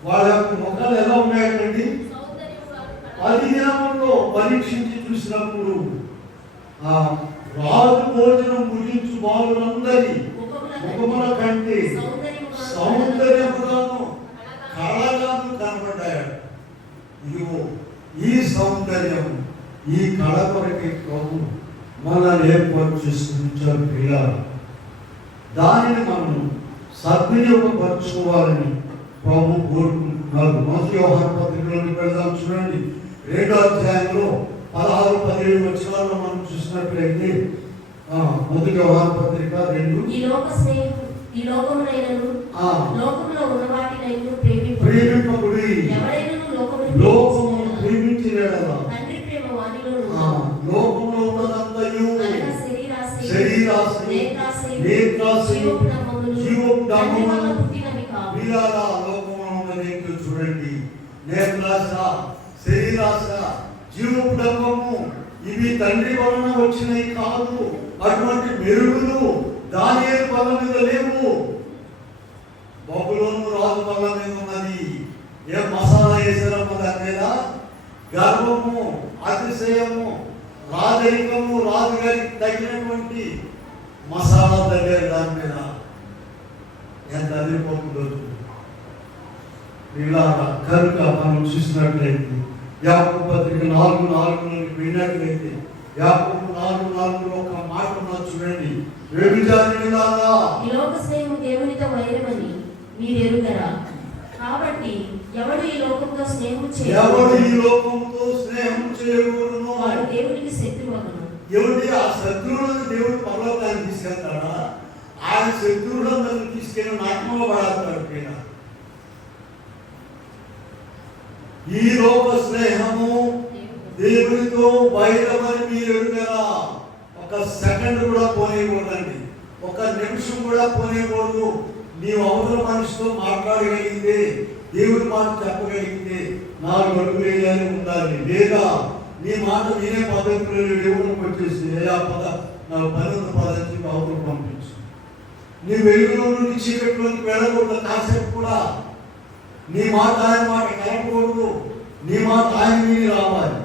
వాళ్ళ యొక్క ముఖాలు ఎలా ఉన్నాయండి? 10 దినముల్లో పరీక్షించి చూసినప్పుడు రాజు భోజనం భుజించు బాలురందరి ముఖముల కంటే సౌందర్యముగాను కళగాను కనబడ్డాడు. ఇదిగో ఈ సౌందర్యం, ఈ కళ కొరకే ప్రభు మనల్ని ఏర్పాటు చేసుకుంటారు. పిల్లలు దానిని మనం సద్వినియోగపరచుకోవాలని ప్రభు కోరుకుంటున్నారు. మొదటి యోహాను పత్రికలోకి వెళ్దాం. చూడండి 2వ అధ్యాయంలో 16-17 వచనాల్లో మనం చూసినట్లయితే మొదటి యోహాను పత్రిక 2 ఈ లోకమునైనను లోకములో ఉన్న వాటినైనను ప్రేమింపకుడి, ఎవరైనను లోకమును ప్రేమించిన యెడల తండ్రి ప్రేమ వానిలో లోకములో ఉన్నదంతయు శరీరాశ నేత్రాశ జీవోపడమములు వీళ్ళ లోకములో ఉన్నదేంటో చూడండి. నేత్రాశ, శరీరాశ, జీవోపడమము ఇవి తండ్రి వలన వచ్చినవి కాదు. అటువంటి మెరుగులు దానియేలు బల్ల మీద లేవు, బబులోను రాజు బల్ల మీద ఉన్నది. ఏం మసాలా వేసారమ్మ దాని మీద? గర్వము, అతిశయము, రాజరికము, రాజుగారికి తగినటువంటి మసాలా దగ్గర దాని మీద ఎంత అదిరిపోతుందో ఇలా. కనుక మనం చూసినట్లయితే యాకోబు పత్రిక 4:4 విన్నట్లయితే యాకోబు 4:4 ఒక మాట ఉన్నది చూడండి. వ్యభిచారిణులారా, ఈ లోక స్నేహము దేవునితో వైరమని మీరు ఎరుగరా? కాబట్టి ఎవడు ఈ లోకంతో స్నేహం చేయకూడదు వాడు దేవునికి శత్రువగును. ఎవరి ఆ శత్రువులను దేవుడు పరలోకానికి తీసుకెళ్తాడా? ఆయన శత్రువులను తీసుకెళ్ళి నాటకంలో పడతాడు. ఈ లోక స్నేహము దేవునితో వైరమని మీరు ఎరుగరా? ఒక సెకండ్ కూడా పోనీయకూడదండి, ఒక నిమిషం కూడా పోనీయకూడదు. నీవు అవతల మనిషితో మాట్లాడగలిగితే, దేవుడి మాట చెప్పగలిగితే 4 అడుగులు వేయాలి ఉండాలి. లేదా నీ మాట నేనే పద్ధతిలో దేవుడికి వచ్చేసి నాకు పని ఉన్న పద్ధతి అవతలకు పంపించు. నీ వెలుగులో నుండి చీకట్లోకి వెళ్ళకూడదు. కాసేపు కూడా నీ మాట ఆయన మాట కలపకూడదు, నీ మాట ఆయన మీద రావాలి.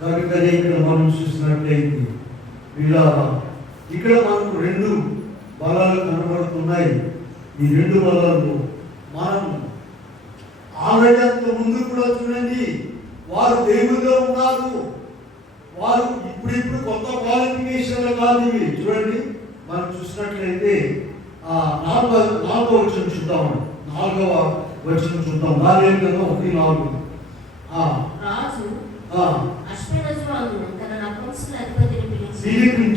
కనుకనే ఇక్కడ మనం చూసినట్లయితే ఇక్కడ మనకు 2 బలాలు కనబడుతున్నాయి. ఈ 2 బలాలు మనం ఆల్రెడీ అంత ముందు కూడా చూడండి, వారు దేవుడిలో ఉన్నారు. వారు ఇప్పుడు కొత్త క్వాలిఫికేషన్లు కాదు ఇవి. చూడండి మనం చూసినట్లయితే 4వ వచనం చూద్దాం. 4వ వచనం చూద్దాం. 4:1-4. రాజు అశ్వరజు తన నపుంసకుల అధిపతిని పిలిచి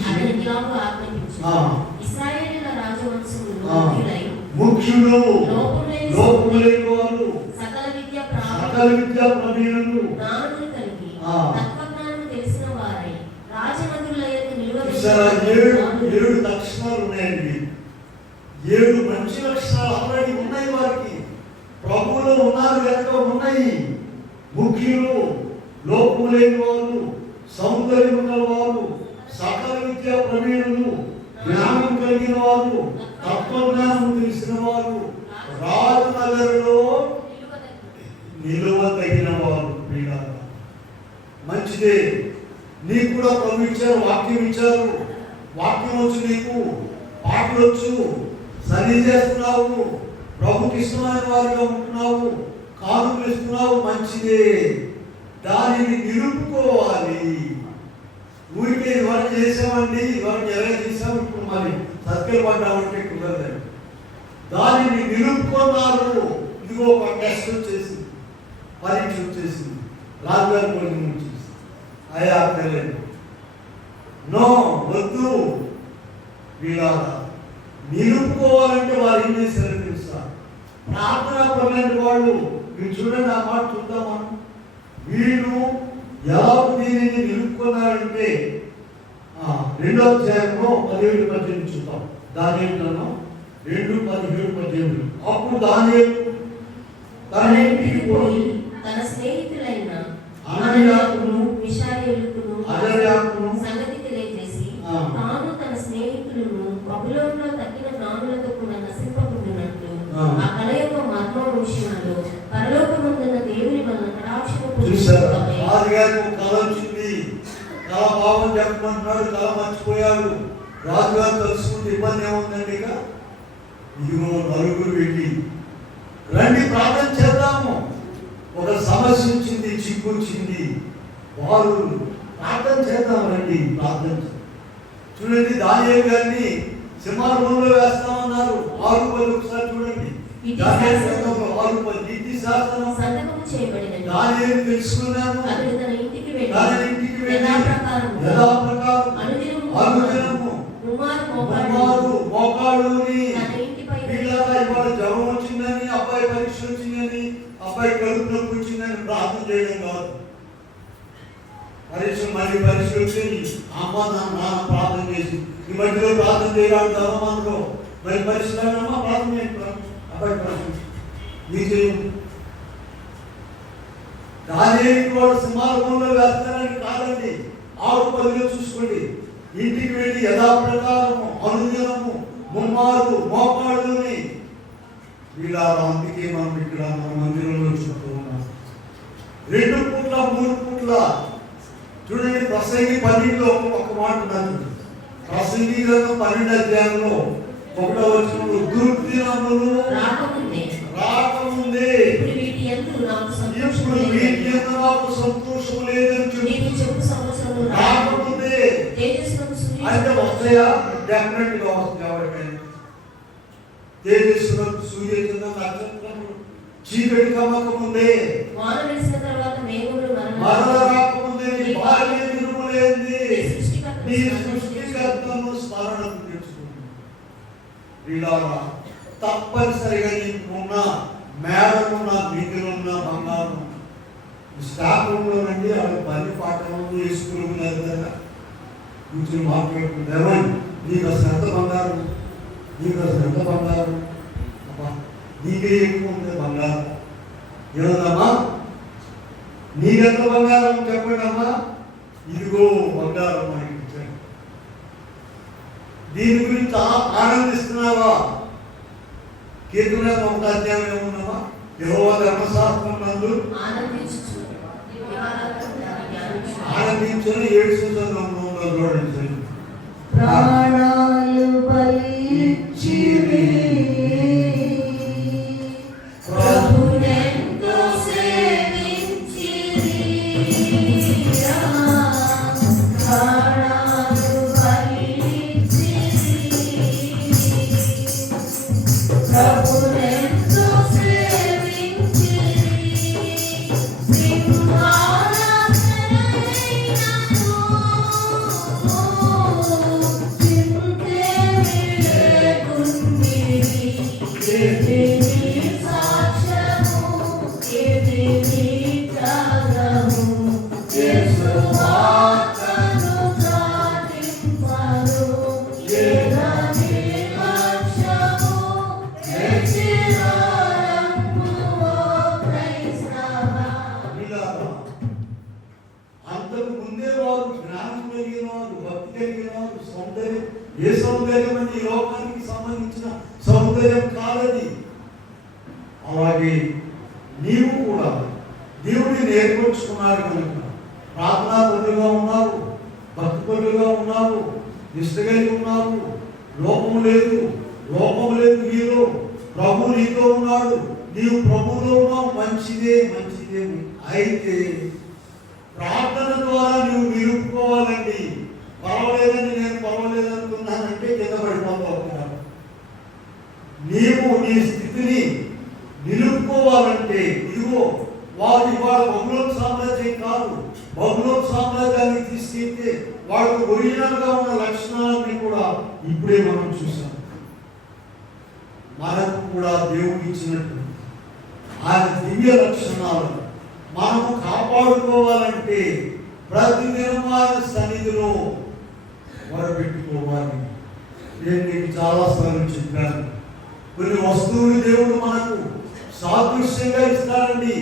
అతనికి ఇలాగ ఆజ్ఞాపించాడు. ఇశ్రాయేలీయుల రాజవంశములో ముఖ్యులు, లోపములేని వారు, సకల విద్యా ప్రవీణులు, జ్ఞానములు కలిగి తత్వజ్ఞానము తెలిసిన వారై రాజమందిరులైన నిలువబెట్టి 7 లక్షణాలు ఉన్నాయండి. 7 మంచి లక్షణాలు ఆల్రెడీ ఉన్నాయి. వారికి ప్రభువులో ఉన్నారు కనుక ఉన్నాయి. ముఖ్యులు, లోపము లేని వారు, సౌందర్యం గలవారు, సకల విద్యా ప్రవీణులు, జ్ఞానం కలిగిన వారు, తత్వజ్ఞానం తెలిసిన వారు, రాజనగరులో నిలువదగిన వారు. ప్రియులారా, మంచిదే. నీకు కూడా ప్రభు ఇచ్చారు, వాక్యం ఇచ్చారు. వాక్యం వచ్చు, నీకు పాటలు వచ్చు, సరి చేస్తున్నావు, ప్రభుకి ఇష్టమైన వారిగా ఉంటున్నావు, కానుకలు ఇస్తున్నావు, మంచిదే. దానిని నిలుపుకోవాలి. ఊరికే ఇవన్నీ చేసామండి, ఇవన్నీ ఎలా చేసాము, ఇప్పుడు మరి సత్యం పడ్డామంటే కుదరదు. దానిని నిలుపుకున్నారు. ఇదిగో ఒక టెస్ట్ వచ్చేసింది, పరీక్ష వచ్చేసింది, రాజుగారి భోజనం వచ్చేసింది. అయ్యా తెలియదు, నో వద్దు. వీళ్ళారా నిలుపుకోవాలంటే వారు ఏం చేశారని తెలుసా? ప్రార్థన పడిన వాళ్ళు, మీరు చూడండి, ఆ మాట చూద్దామా? వీళ్ళు ఎలా దీనిని నిలుపుకున్నారంటే 2వ అధ్యాయంలో 17-18 చూద్దాం. దానియేలు 2:17-18. అప్పుడు దానియేలు తన ఇంటికి పోయి తన స్నేహితులైన అననీయాకును, మిషాయేలుకును అజర్యాకును సంగతి తెలియజేసి, తాను తన స్నేహితులను బబులోనులో తక్కిన జ్ఞానులతో కూడా నశింపకుండినట్లు ఆ కళ యొక్క మర్మ విషయంలో పరలోకమందున్న దేవుని వలన కటాక్షము చూశారు. రాజుగారికి ఒక కళ వచ్చింది. కళ భావం చెప్పమంటున్నాడు, కళ మర్చిపోయాడు. రాజుగారు తెలుసుకుంటే ఇబ్బంది ఏముందండి? ఇక ఇదిగో నలుగురు వెళ్ళి రండి ప్రార్థన చేద్దాము. ఒక సమస్య వచ్చింది, చిక్కు వచ్చింది, వారు ప్రార్థన చేద్దాం, రండి ప్రార్థన. చూడండి, దానియేలు గారిని సింహాసనంలో వేస్తామన్నారు. 6 ఒకసారి చూడండి. దానియేలు గ్రంథంలో 6 నీతి శాసనం సంతకము చేయబడినది. దానియేలు తెలుసుకున్నాను. అతడు తన ఇంటికి వెళ్ళి యథాప్రకారం అనుదినము మోకాళ్ళుని పిల్లల ఇవాళ జ్వరం వచ్చిందని, అబ్బాయి పరీక్ష వచ్చిందని, అబ్బాయి కడుపు నొప్పి వచ్చిందని ప్రార్థన చేయడం కాదు. పరీక్ష మళ్ళీ పరీక్ష వచ్చి అమ్మ నాన్న ప్రార్థన చేసి ఈ మధ్యలో ప్రార్థన చేయాలి ధర్మంలో మరి పరీక్ష ప్రార్థన చేయండి. అబ్బాయి పరీక్ష నీ చేయండి. దానియేలు వాడు సింహాసనంలో వేస్తారని కాదండి. 6:10 చూసుకోండి. ఇంటికి వెళ్ళి యథాప్రకారము అనుదినము ముమ్మారు మోకాళ్ళుని. వీళ్ళ అందుకే మనం ఇక్కడ మన మందిరంలో చూస్తూ ఉన్నాం. 2 పూట్ల 3 పూట్ల చూడండి. ప్రసంగి 12లో ఒక మాట ఉన్నది. ప్రసంగి గ్రంథం 12వ అధ్యాయంలో 1వ వచనంలో దుర్దినములు రాకముందే ఇప్పుడు వీటి యందు నాకు సంతోషం లేదని చెప్పు. రాకముందే అంటే వస్తాయా? డెఫినెట్ గా వస్తాయి. ఎవరికైనా తేజస్సులో సూర్యచంద్ర నక్షత్రములు చీకటి కమ్మకముందే మరల రాకముందే నీ భార్య నిరుములేంది నీ సృష్టికర్తను స్మరణకు తెచ్చుకుంది. వీళ్ళారా తప్పనిసరిగా నీకున్న మేడమున్న మిగిలిన బంగారం స్టాక్ రూమ్లో నండి. వాళ్ళు పని పాఠంలో వేసుకున్నారు కదా, కూర్చొని మాట్లాడుకుంటారు. నీకు అసలు ఎంత బంగారం, నీకు అసలు ఎంత బంగారం, అబ్బా నీకే ఎక్కువ ఉంది బంగారం. ఏమన్నా నీకెంత బంగారం చెప్పండి అమ్మా. ఇదిగో బంగారం మనకి ఇచ్చాడు. దీని గురించి ఆనందిస్తున్నావా? కీర్తన 1వ అధ్యాయం ఏమున్నావా? యెహోవా ధర్మశాస్త్రం నందు ఆనందించిన 7 సంవత్సరాలు చూడండి. ప్రాణాలు బలిచ్చిరి ప్రభునెంతో సేవించిరి. ప్రాణాలు బలిచ్చిరి ప్రభునెంతో సేవించిరి. సింహాసనమైనను సౌందర్యం. ఏ సౌందర్యం అంటే ఈ లోకానికి సంబంధించిన సౌందర్యం కాదది. అలాగే నీవు కూడా దేవుడిని నేర్పించుకున్నాడు కనుక ప్రార్థనాపరులుగా ఉన్నావు, భక్తిపరులుగా ఉన్నావు, నిష్ట కలిగి ఉన్నావు. లోపం లేదు నీలో. ప్రభు నీతో ఉన్నాడు, నీవు ప్రభువులో ఉన్నావు. మంచిదే. అయితే ప్రార్థన ద్వారా నువ్వు నిలుపుకోవాలండి. పర్వాలేదండి, నేను పర్వాలేదనుకున్నానంటే కింద పడిపోతావు. నీవు నీ స్థితిని నిలుపుకోవాలంటే ఇదిగో వాడు ఇవాళ బబులోను సామ్రాజ్యం కాదు, బబులోను సామ్రాజ్యాన్ని తీసుకెళ్తే వాళ్ళకు ఒరిజినల్ గా ఉన్న లక్షణాలన్నీ కూడా ఇప్పుడే మనం చూసాం. మనకు కూడా దేవుడు ఇచ్చినట్టు ఆయన దివ్య లక్షణాలను మనము కాపాడుకోవాలంటే ప్రతిదినం ఆయన సన్నిధిలో మొరపెట్టుకోవాలి. నేను నీకు చాలాసార్లు చెప్పాను, కొన్ని వస్తువులు దేవుడు మనకు సాదృశ్యంగా ఇస్తారండి.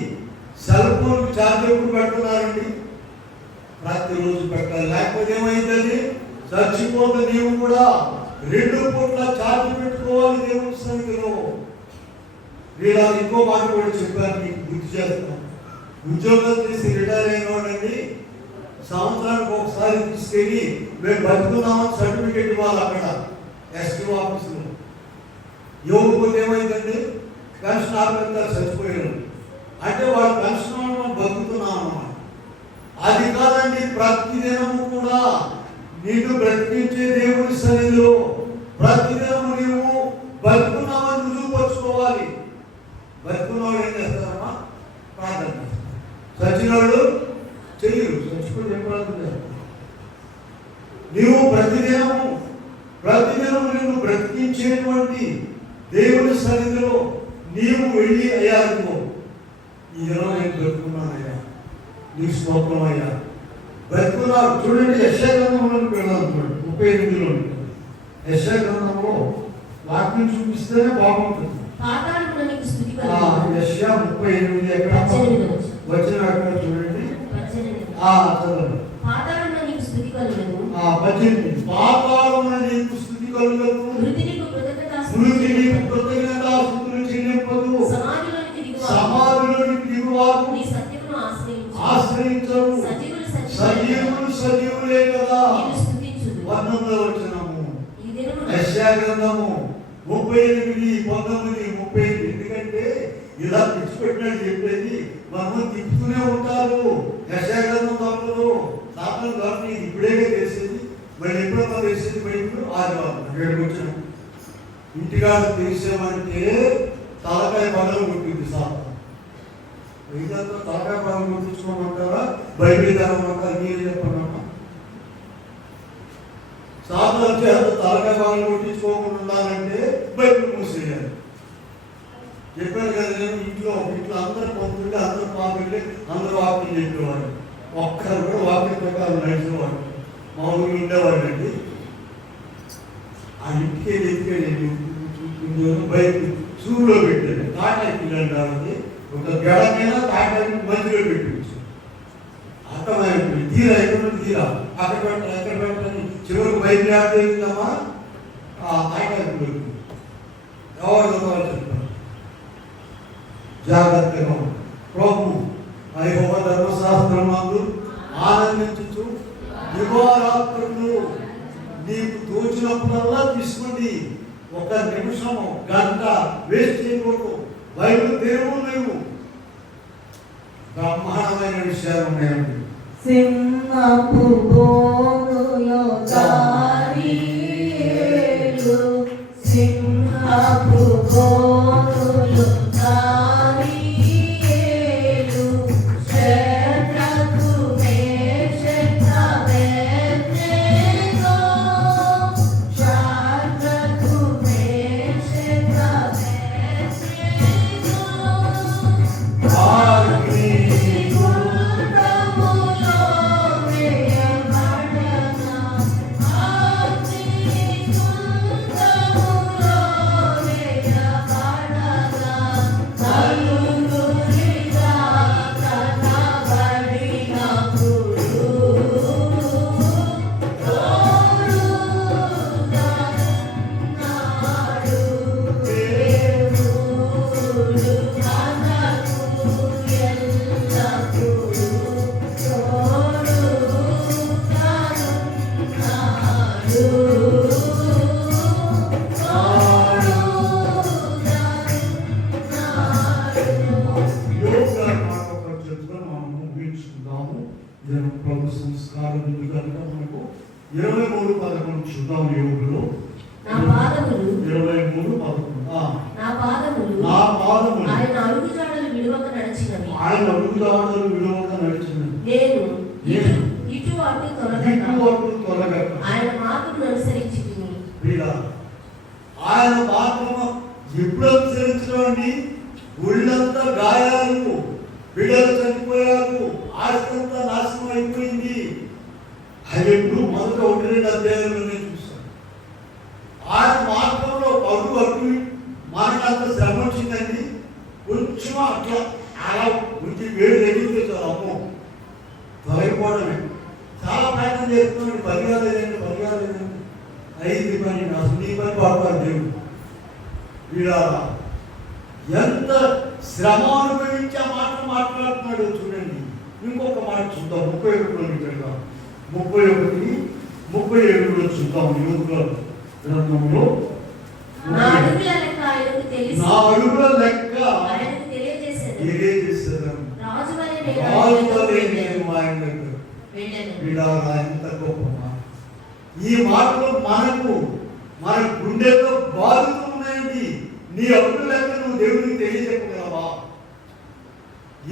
సెల్ ఫోన్ ఛార్జ్ ఎప్పుడు పెడుతున్నారండి? ప్రతిరోజు పెట్టాలి, లేకపోతే ఏమైందని చచ్చిపోతే. నీవు కూడా 2 పూట్ల ఛార్జ్ పెట్టుకోవాలి దేవుడి సన్నిధిలో. వీళ్ళ ఇంకో మాట కూడా చెప్పాను, మీకు గుర్తు చేస్తాను. ఉద్యోగం చేసి రిటైర్ అయిన వాడండి సంవత్సరానికి ఒకసారి తీసుకెళ్ళి మేము బతుకున్నామని సర్టిఫికేట్ ఇవ్వాలి అక్కడ ఎస్టీ ఆఫీసులో. ఇవ్వకపోతే ఏమైందండి? పెన్షన్ ఆఫీసర్ చచ్చిపోయారు అంటే వాడు పెన్షన్ మనం బతుకుతున్నాం అన్నమాట. అది కాదండి, ప్రతిదినము కూడా నీకు బ్రతికించే దేవుడి సన్నిధిలో ప్రతిదినము నీవు బతుకున్నామని రుజువుపరుచుకోవాలి. బతుకున్నవాడు ఏం చేస్తారమ్మా? ప్రార్థన చేస్తారు. చచ్చినవాడు చెయ్యరు, చచ్చిపోయి ఏం ప్రార్థన చేస్తారు? నీవు ప్రతిదినము నిన్ను బ్రతికించేటువంటి దేవుడి సన్నిధిలో నీవు వెళ్ళి అయ్యానుకో, ఈ దినం నేను బ్రతుకున్నానయ్యా, నీకు స్తోత్రం అయ్యా, బ్రతుకున్నావు. చూడండి, యెషయా గ్రంథంలోకి వెళ్దాం. చూడండి 38లో యెషయా గ్రంథంలో వాక్యం చూపిస్తేనే బాగుంటుంది. యెషయా 38 ఎక్కడ వచ్చిన అక్కడ చూడండి. చదవండి. పాతాళమున నీకు స్తుతి కలుగదు, మృతి నీకు కృతజ్ఞతాస్తుతులు చెల్లింపదు, సమాధిలోనికి దిగువారు నీ సత్యమును ఆశ్రయించరు, సజీవులే కదా. 19వ వచనము యెషయా గ్రంథము 38:19-30. ఎందుకంటే ఇలా తెచ్చిపెట్టినట్టు చెప్పేది మనం తిప్పుతూనే ఉంటారు. యెషయా గ్రంథం తప్పదు, సాతాను కాబట్టి ఇప్పుడే తెలిసేది. మరి ఎప్పుడన్నా తెలిసేది బయటకు ఆదివారం ఇక్కడికి వచ్చాను. ఇంటికాడ తెలిసామంటే తలకాయ పగలు కొట్టింది సాతాను. ఇదంతా తలకాయ పగలు కొట్టించుకోమంటారా? బైబిల్ ధరమంటారా? మీరు చెప్పండమ్మా. సాతాను చేత తలకాయ పగలు కొట్టించుకోకుండా ఉండాలంటే బైబిల్ మూసేయాలి. చెప్పాను కదా, నేను ఇంట్లో అందరూ పొందుంటే అందరూ పాపండి, అందరూ వాక్యం చెప్పేవాడు. ఒక్కరు కూడా వాక్యం ప్రకారం నడిచేవాడు. మా ఊళ్ళు ఉండేవాడు అండి. ఆ ఇంటికి ఎత్తుకెళ్ళి బయట సూర్యులో పెట్టాడు. తాటాకి పిల్లండి, ఒక గడమైనా తాటాకి మధ్యలో పెట్టించు. అర్థమైపోయింది. తీరా ఎక్కడ అక్కడ పెట్టని చివరికి బయట ఆడుతుందమ్మా. ఆ తాటాకి పెడుతుంది. ఎవరు చెప్తారు? జాగ్రత్తగా ప్రభు యెహోవా ధర్మశాస్త్రమందు ఆనందించు, దివారాత్రులు నీకు తోచినప్పుడల్లా తీసుకోండి. 1 నిమిషము గంట వేస్ట్ చేయకూడదు. బైబిల్ తెరువు లేవు. బ్రహ్మాండమైన విషయాలు ఉన్నాయండి. సింహపు బోనులో దానియేలు, సింహపు బోనులో దానియేలు, శద్రకు మేషక్ అబేద్నెగో, శద్రకు మేషక్ అబేద్నెగో, అగ్నిగుండములో వేయబడగా, అగ్నిగుండములో చూస్తాము. ప్రభు సంస్కారం ఉంది కనుక మనకు 23:11 చూద్దాం. యోగులో నా పాదములు 23:11 నా పాదములు ఆయన అడుగుజాడలు విడువక నడిచినవి. ఆయన అడుగుజాడలు విడువక నడిచినవి. నేను ఇటు అటు తొలగక ఆయన మాటను అనుసరించి ఆయన మాత్రము ఎప్పుడు అనుసరించడండి? ఒళ్ళంతా గాయాలు, బిడ్డలు చనిపోయారు, ఆస్తంతా నాశనం అయిపోయింది. అది ఎప్పుడు మొదట 1-2 అధ్యాయంలోనే చూస్తాను. ఆయన మార్గంలో అటు అటు మనకంత శ్రమ వచ్చిందండి. కొంచెం అట్లా అలా కొంచెం వేడి తగ్గితే చాలు అమ్మో తొలగిపోవడమే. చాలా ప్రయత్నం చేస్తున్నాడు. పరిగాలేదండి అయింది పని, అసలు నీ పని పాడతారు దేవుడు. వీళ్ళ ఎంత శ్రమ అనుభవించి ఆ మాట మాట్లాడుతున్నాడో చూడండి. ఇంకొక మాట చూద్దాం. 31 చూద్దాం. యోగుల గ్రంథంలో నా అడుగుల లెక్క ఆయనకు తెలిసి ఆయనకు తెలియజేసేదాను. ఎంత గొప్ప మాట. ఈ మాటలు మనకు మన గుండెల్లో బాధలు ఉన్నాయండి. నీ అడుగు లెక్క నువ్వు దేవుడికి తెలియజెప్పగలవా?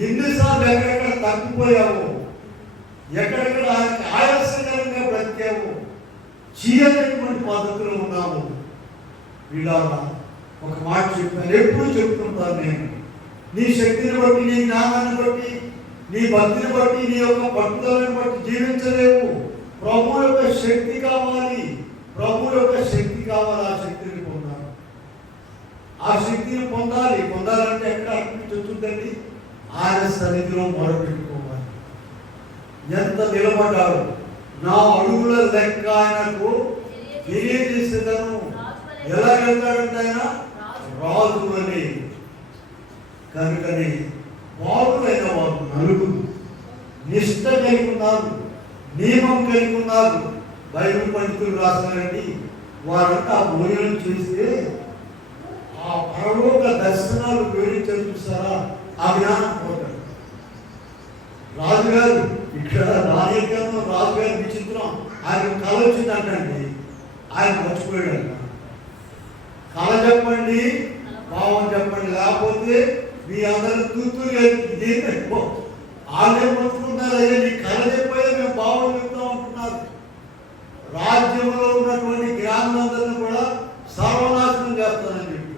ఎన్నిసార్లు ఎక్కడెక్కడ తప్పిపోయావు, ఎక్కడెక్కడ ఆయాసకరంగా బ్రతికావు, చేయలేటువంటి పద్ధతులు ఉన్నావు. వీళ్ళారా ఒక మాట చెప్పాను, ఎప్పుడు చెప్తుంటాను నేను. నీ శక్తిని బట్టి, నీ జ్ఞానాన్ని బట్టి, నీ భక్తిని బట్టి, నీ యొక్క పట్టుదలను బట్టి జీవించలేవు. ప్రభు యొక్క శక్తి కావాలి. ఆ శక్తిని పొందాలి. ఆ శక్తిని పొందాలంటే ఎక్కడ అర్పించొద్దండి? ఆయన సన్నిధిలో మొరపెట్టుకోవాలి. ఎంత నిలబడ్డాడు. నా అడుగుల లెక్క ఆయనకు తెలియజేసేదను. ఎలా వెళ్తాడంటే ఆయన రాజు అని. కనుకని వారులైన వారు నలుగురు నిష్ట కలిగి ఉన్నారు, నియమం కలిగి ఉన్నారు. బైబిల్ పండితులు రాశారండి. వారంతా ఆ భోజనం చేస్తే ఆ పరలోక దర్శనాలు వివరించారు చూస్తారా, ఆ జ్ఞానం పోతాడు. రాజుగారు ఇక్కడ రాజకీయంలో రాజుగారి విచిత్రం. ఆయన కళ వచ్చిందంటండి, ఆయన మర్చిపోయాడు. కళ చెప్పండి, భావం చెప్పండి, లేకపోతే మీ అందరూ తూతులు ఇదేంటో వాళ్ళే మొత్తుకున్నారు. అయ్యా నీ కళ చెప్పాయో మేము భావం చెప్తాం అంటున్నారు. రాజ్యంలో ఉన్నటువంటి జ్ఞానులందరినీ కూడా సర్వనాశనం చేస్తానని చెప్పి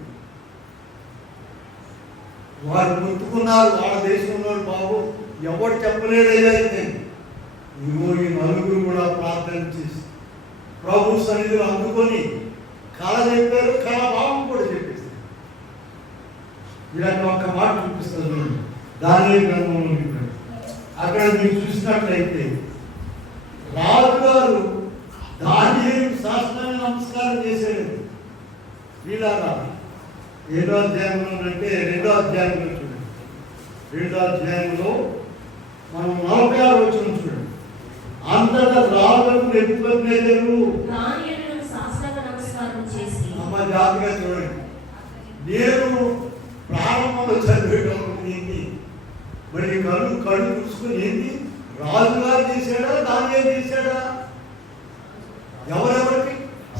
వారు మొత్తుకున్నారు. వాళ్ళ దేశంలో బాబు ఎవరు చెప్పలేదయ్యా అయితే. ఇదిగో ఈ నలుగురు కూడా ప్రార్థన చేసి ప్రభు సన్నిధిలో అందుకొని కళ చెప్పారు, కళ భావం కూడా చెప్పేస్తారు. ఇలాంటి ఒక్క మాట చూపిస్తుంది దానియేలు గ్రంథంలో. అక్కడ మీరు చూసినట్లయితే రాజుగారు దానియేలు శాస్త్రాన్ని నమస్కారం చేశాడు. వీళ్ళారా 7వ అధ్యాయంలో అంటే 2వ అధ్యాయంలో చూడండి. 2వ అధ్యాయంలో మనం 46వ వచనం చూడండి. అంతటా రాజుకు నెబుకద్నెజరు అమ్మ జాతిగా చూడండి. నేను ప్రారంభంలో చదివేటప్పుడు ఏంటి మరి కళ్ళు చూసుకుని ఏంటి రాజుగారు చేశాడా దానియేలు చేశాడా? ఎవరెవరికి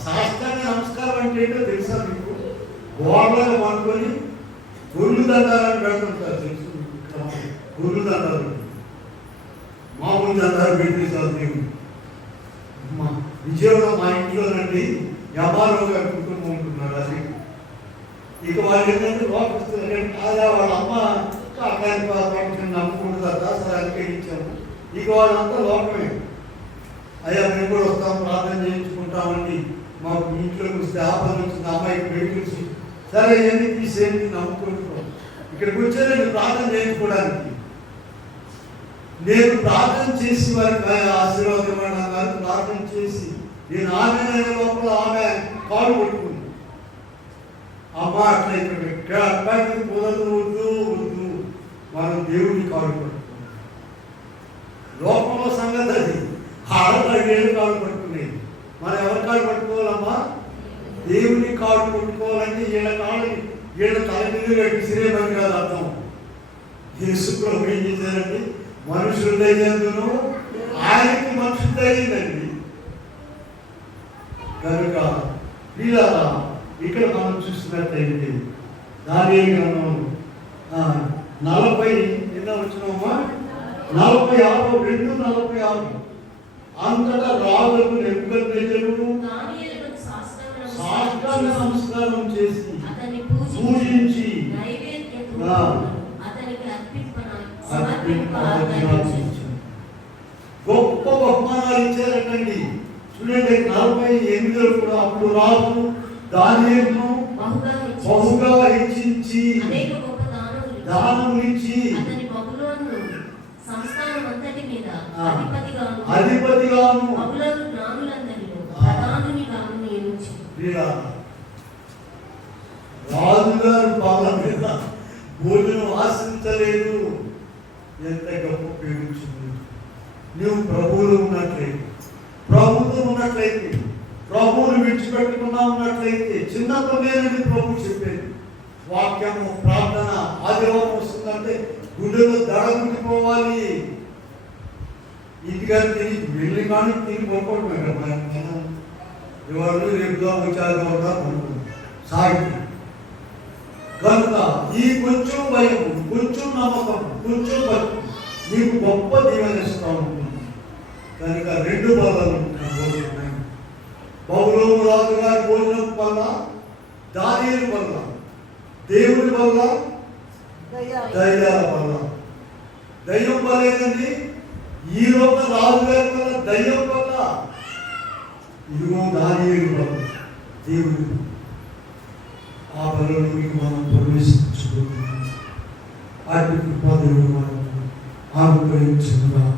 శాస్త్రాన్ని నమస్కారం అంటే ఏంటో తెలుసా మీకు? గోడలను పట్టుకొని గొర్రెలు దండాలని పెడుతుంటారు. తెలుసు గొర్రెలు దండాలు, మామూలు దండాలు పెట్టేసారు. దేవుడు విజయవాడ మా ఇంట్లోనండి యమారావు గారి కుటుంబం ఉంటున్నారు. అది ఇక వాళ్ళు ఏంటంటే లోపలిస్తారు. అదే వాళ్ళ అమ్మ అకానికి పట్టుకుని నమ్ముకుంటుందా సరే అందుకే ఇచ్చాము. ఇక వాళ్ళంతా లోకమే. అయ్యా మేము కూడా వస్తాం, ప్రార్థన చేయించుకుంటామండి. మాకు ఇంట్లోకి వస్తే ఆపద వచ్చింది, అమ్మాయికి పెళ్లి సరే ఇవన్నీ తీసేయండి నమ్ముకుంటున్నాం. ఇక్కడికి వచ్చానండి ప్రార్థన చేయించుకోవడానికి. నేను ప్రార్థన చేసి వారికి ఆశీర్వాదం ఇవ్వడానికి ప్రార్థన చేసి నేను ఆమె లోపల ఆమె కాలు పట్టుకుంది. అమ్మ అట్లా ఇక్కడ అబ్బాయికి కుదరదు, వద్దు మనం దేవుడిని కాలు పట్టుకున్నాం. లోకంలో సంగతి అది. ఆడేళ్ళు కాలు పట్టుకునేది. మనం ఎవరి కాలు పట్టుకోవాలమ్మా? దేవుని కాలు పట్టుకోవాలంటే వీళ్ళ తల మీద విసిరేమని కాదు అర్థం. యేసు ప్రభు ఏం చేశారంటే మనుషుల దయ్యందును ఆయనకి మనుషుల దయ్యిందండి. కనుక వీళ్ళరా ఇక్కడ మనం చూస్తున్నట్లయితే దానియేలు గ్రంథం 40 నిన్న వచ్చినామా 46 2:46 అంతటా రాజుకు నెబుకద్నెజరు దానియేలునకు సాష్టాంగ సాష్టాంగ నమస్కారం చేసి అతన్ని పూజించి నైవేద్యము అతనికి అర్పింప సమర్పించారు. గొప్ప బహుమానాలు ఇచ్చారటండి. చూడండి 48లో కూడా అప్పుడు రాజు దానియేలును బహుగా హెచ్చించి అనేక గొప్ప దానములు ఇచ్చి అతని బబులోను సంస్థానం అంతటి మీద అధిపతిగాను బబులోను జ్ఞానులందరిలో ప్రధానునిగాను నియమించి రాజుగారు బాల మీద భోజనం ఆశించలేదు. ఎంత గొప్ప ఉపయోగించింది. నువ్వు ప్రభువులు ఉన్నట్లయితే, ప్రభుత్వం ఉన్నట్లయితే, ప్రభువుని విడిచిపెట్టుకున్నా ఉన్నట్లయితే, చిన్నప్పుడు నేనండి ప్రభు చెప్పేది వాక్యము ప్రార్థన ఆదివారం వస్తుందంటే గుండెలో దడగుండిపోవాలి. ఇంటిగా తిరిగి వెళ్ళి కానీ తిరిగి పోకూడదు కదా. ఎవరు రేపుగా వచ్చారు సాగిపోయి కనుక ఈ కొంచెం భయం, కొంచెం నమ్మకం, కొంచెం భక్తి నీకు గొప్ప దీవెనిస్తూ ఉంటుంది. కనుక 2 బలాలు ఉన్నాయి. బబులోను రాజు గారి భోజనం వల్ల, దానియేలు వల్ల, దేవుడి వల్ల, దయ్యాల వల్ల. దయ్యం వల్లేదండి, ఈ లోక రాజు గారి వల్ల, దయ్యం వల్ల, ఇదిగో దానియేలు వల్ల, దేవుడి ఆ బలంలోకి మనం ప్రవేశించుకుంటున్నాం. అటు కృపాదేవుడు మనం అనుగ్రహించుకున్నాం.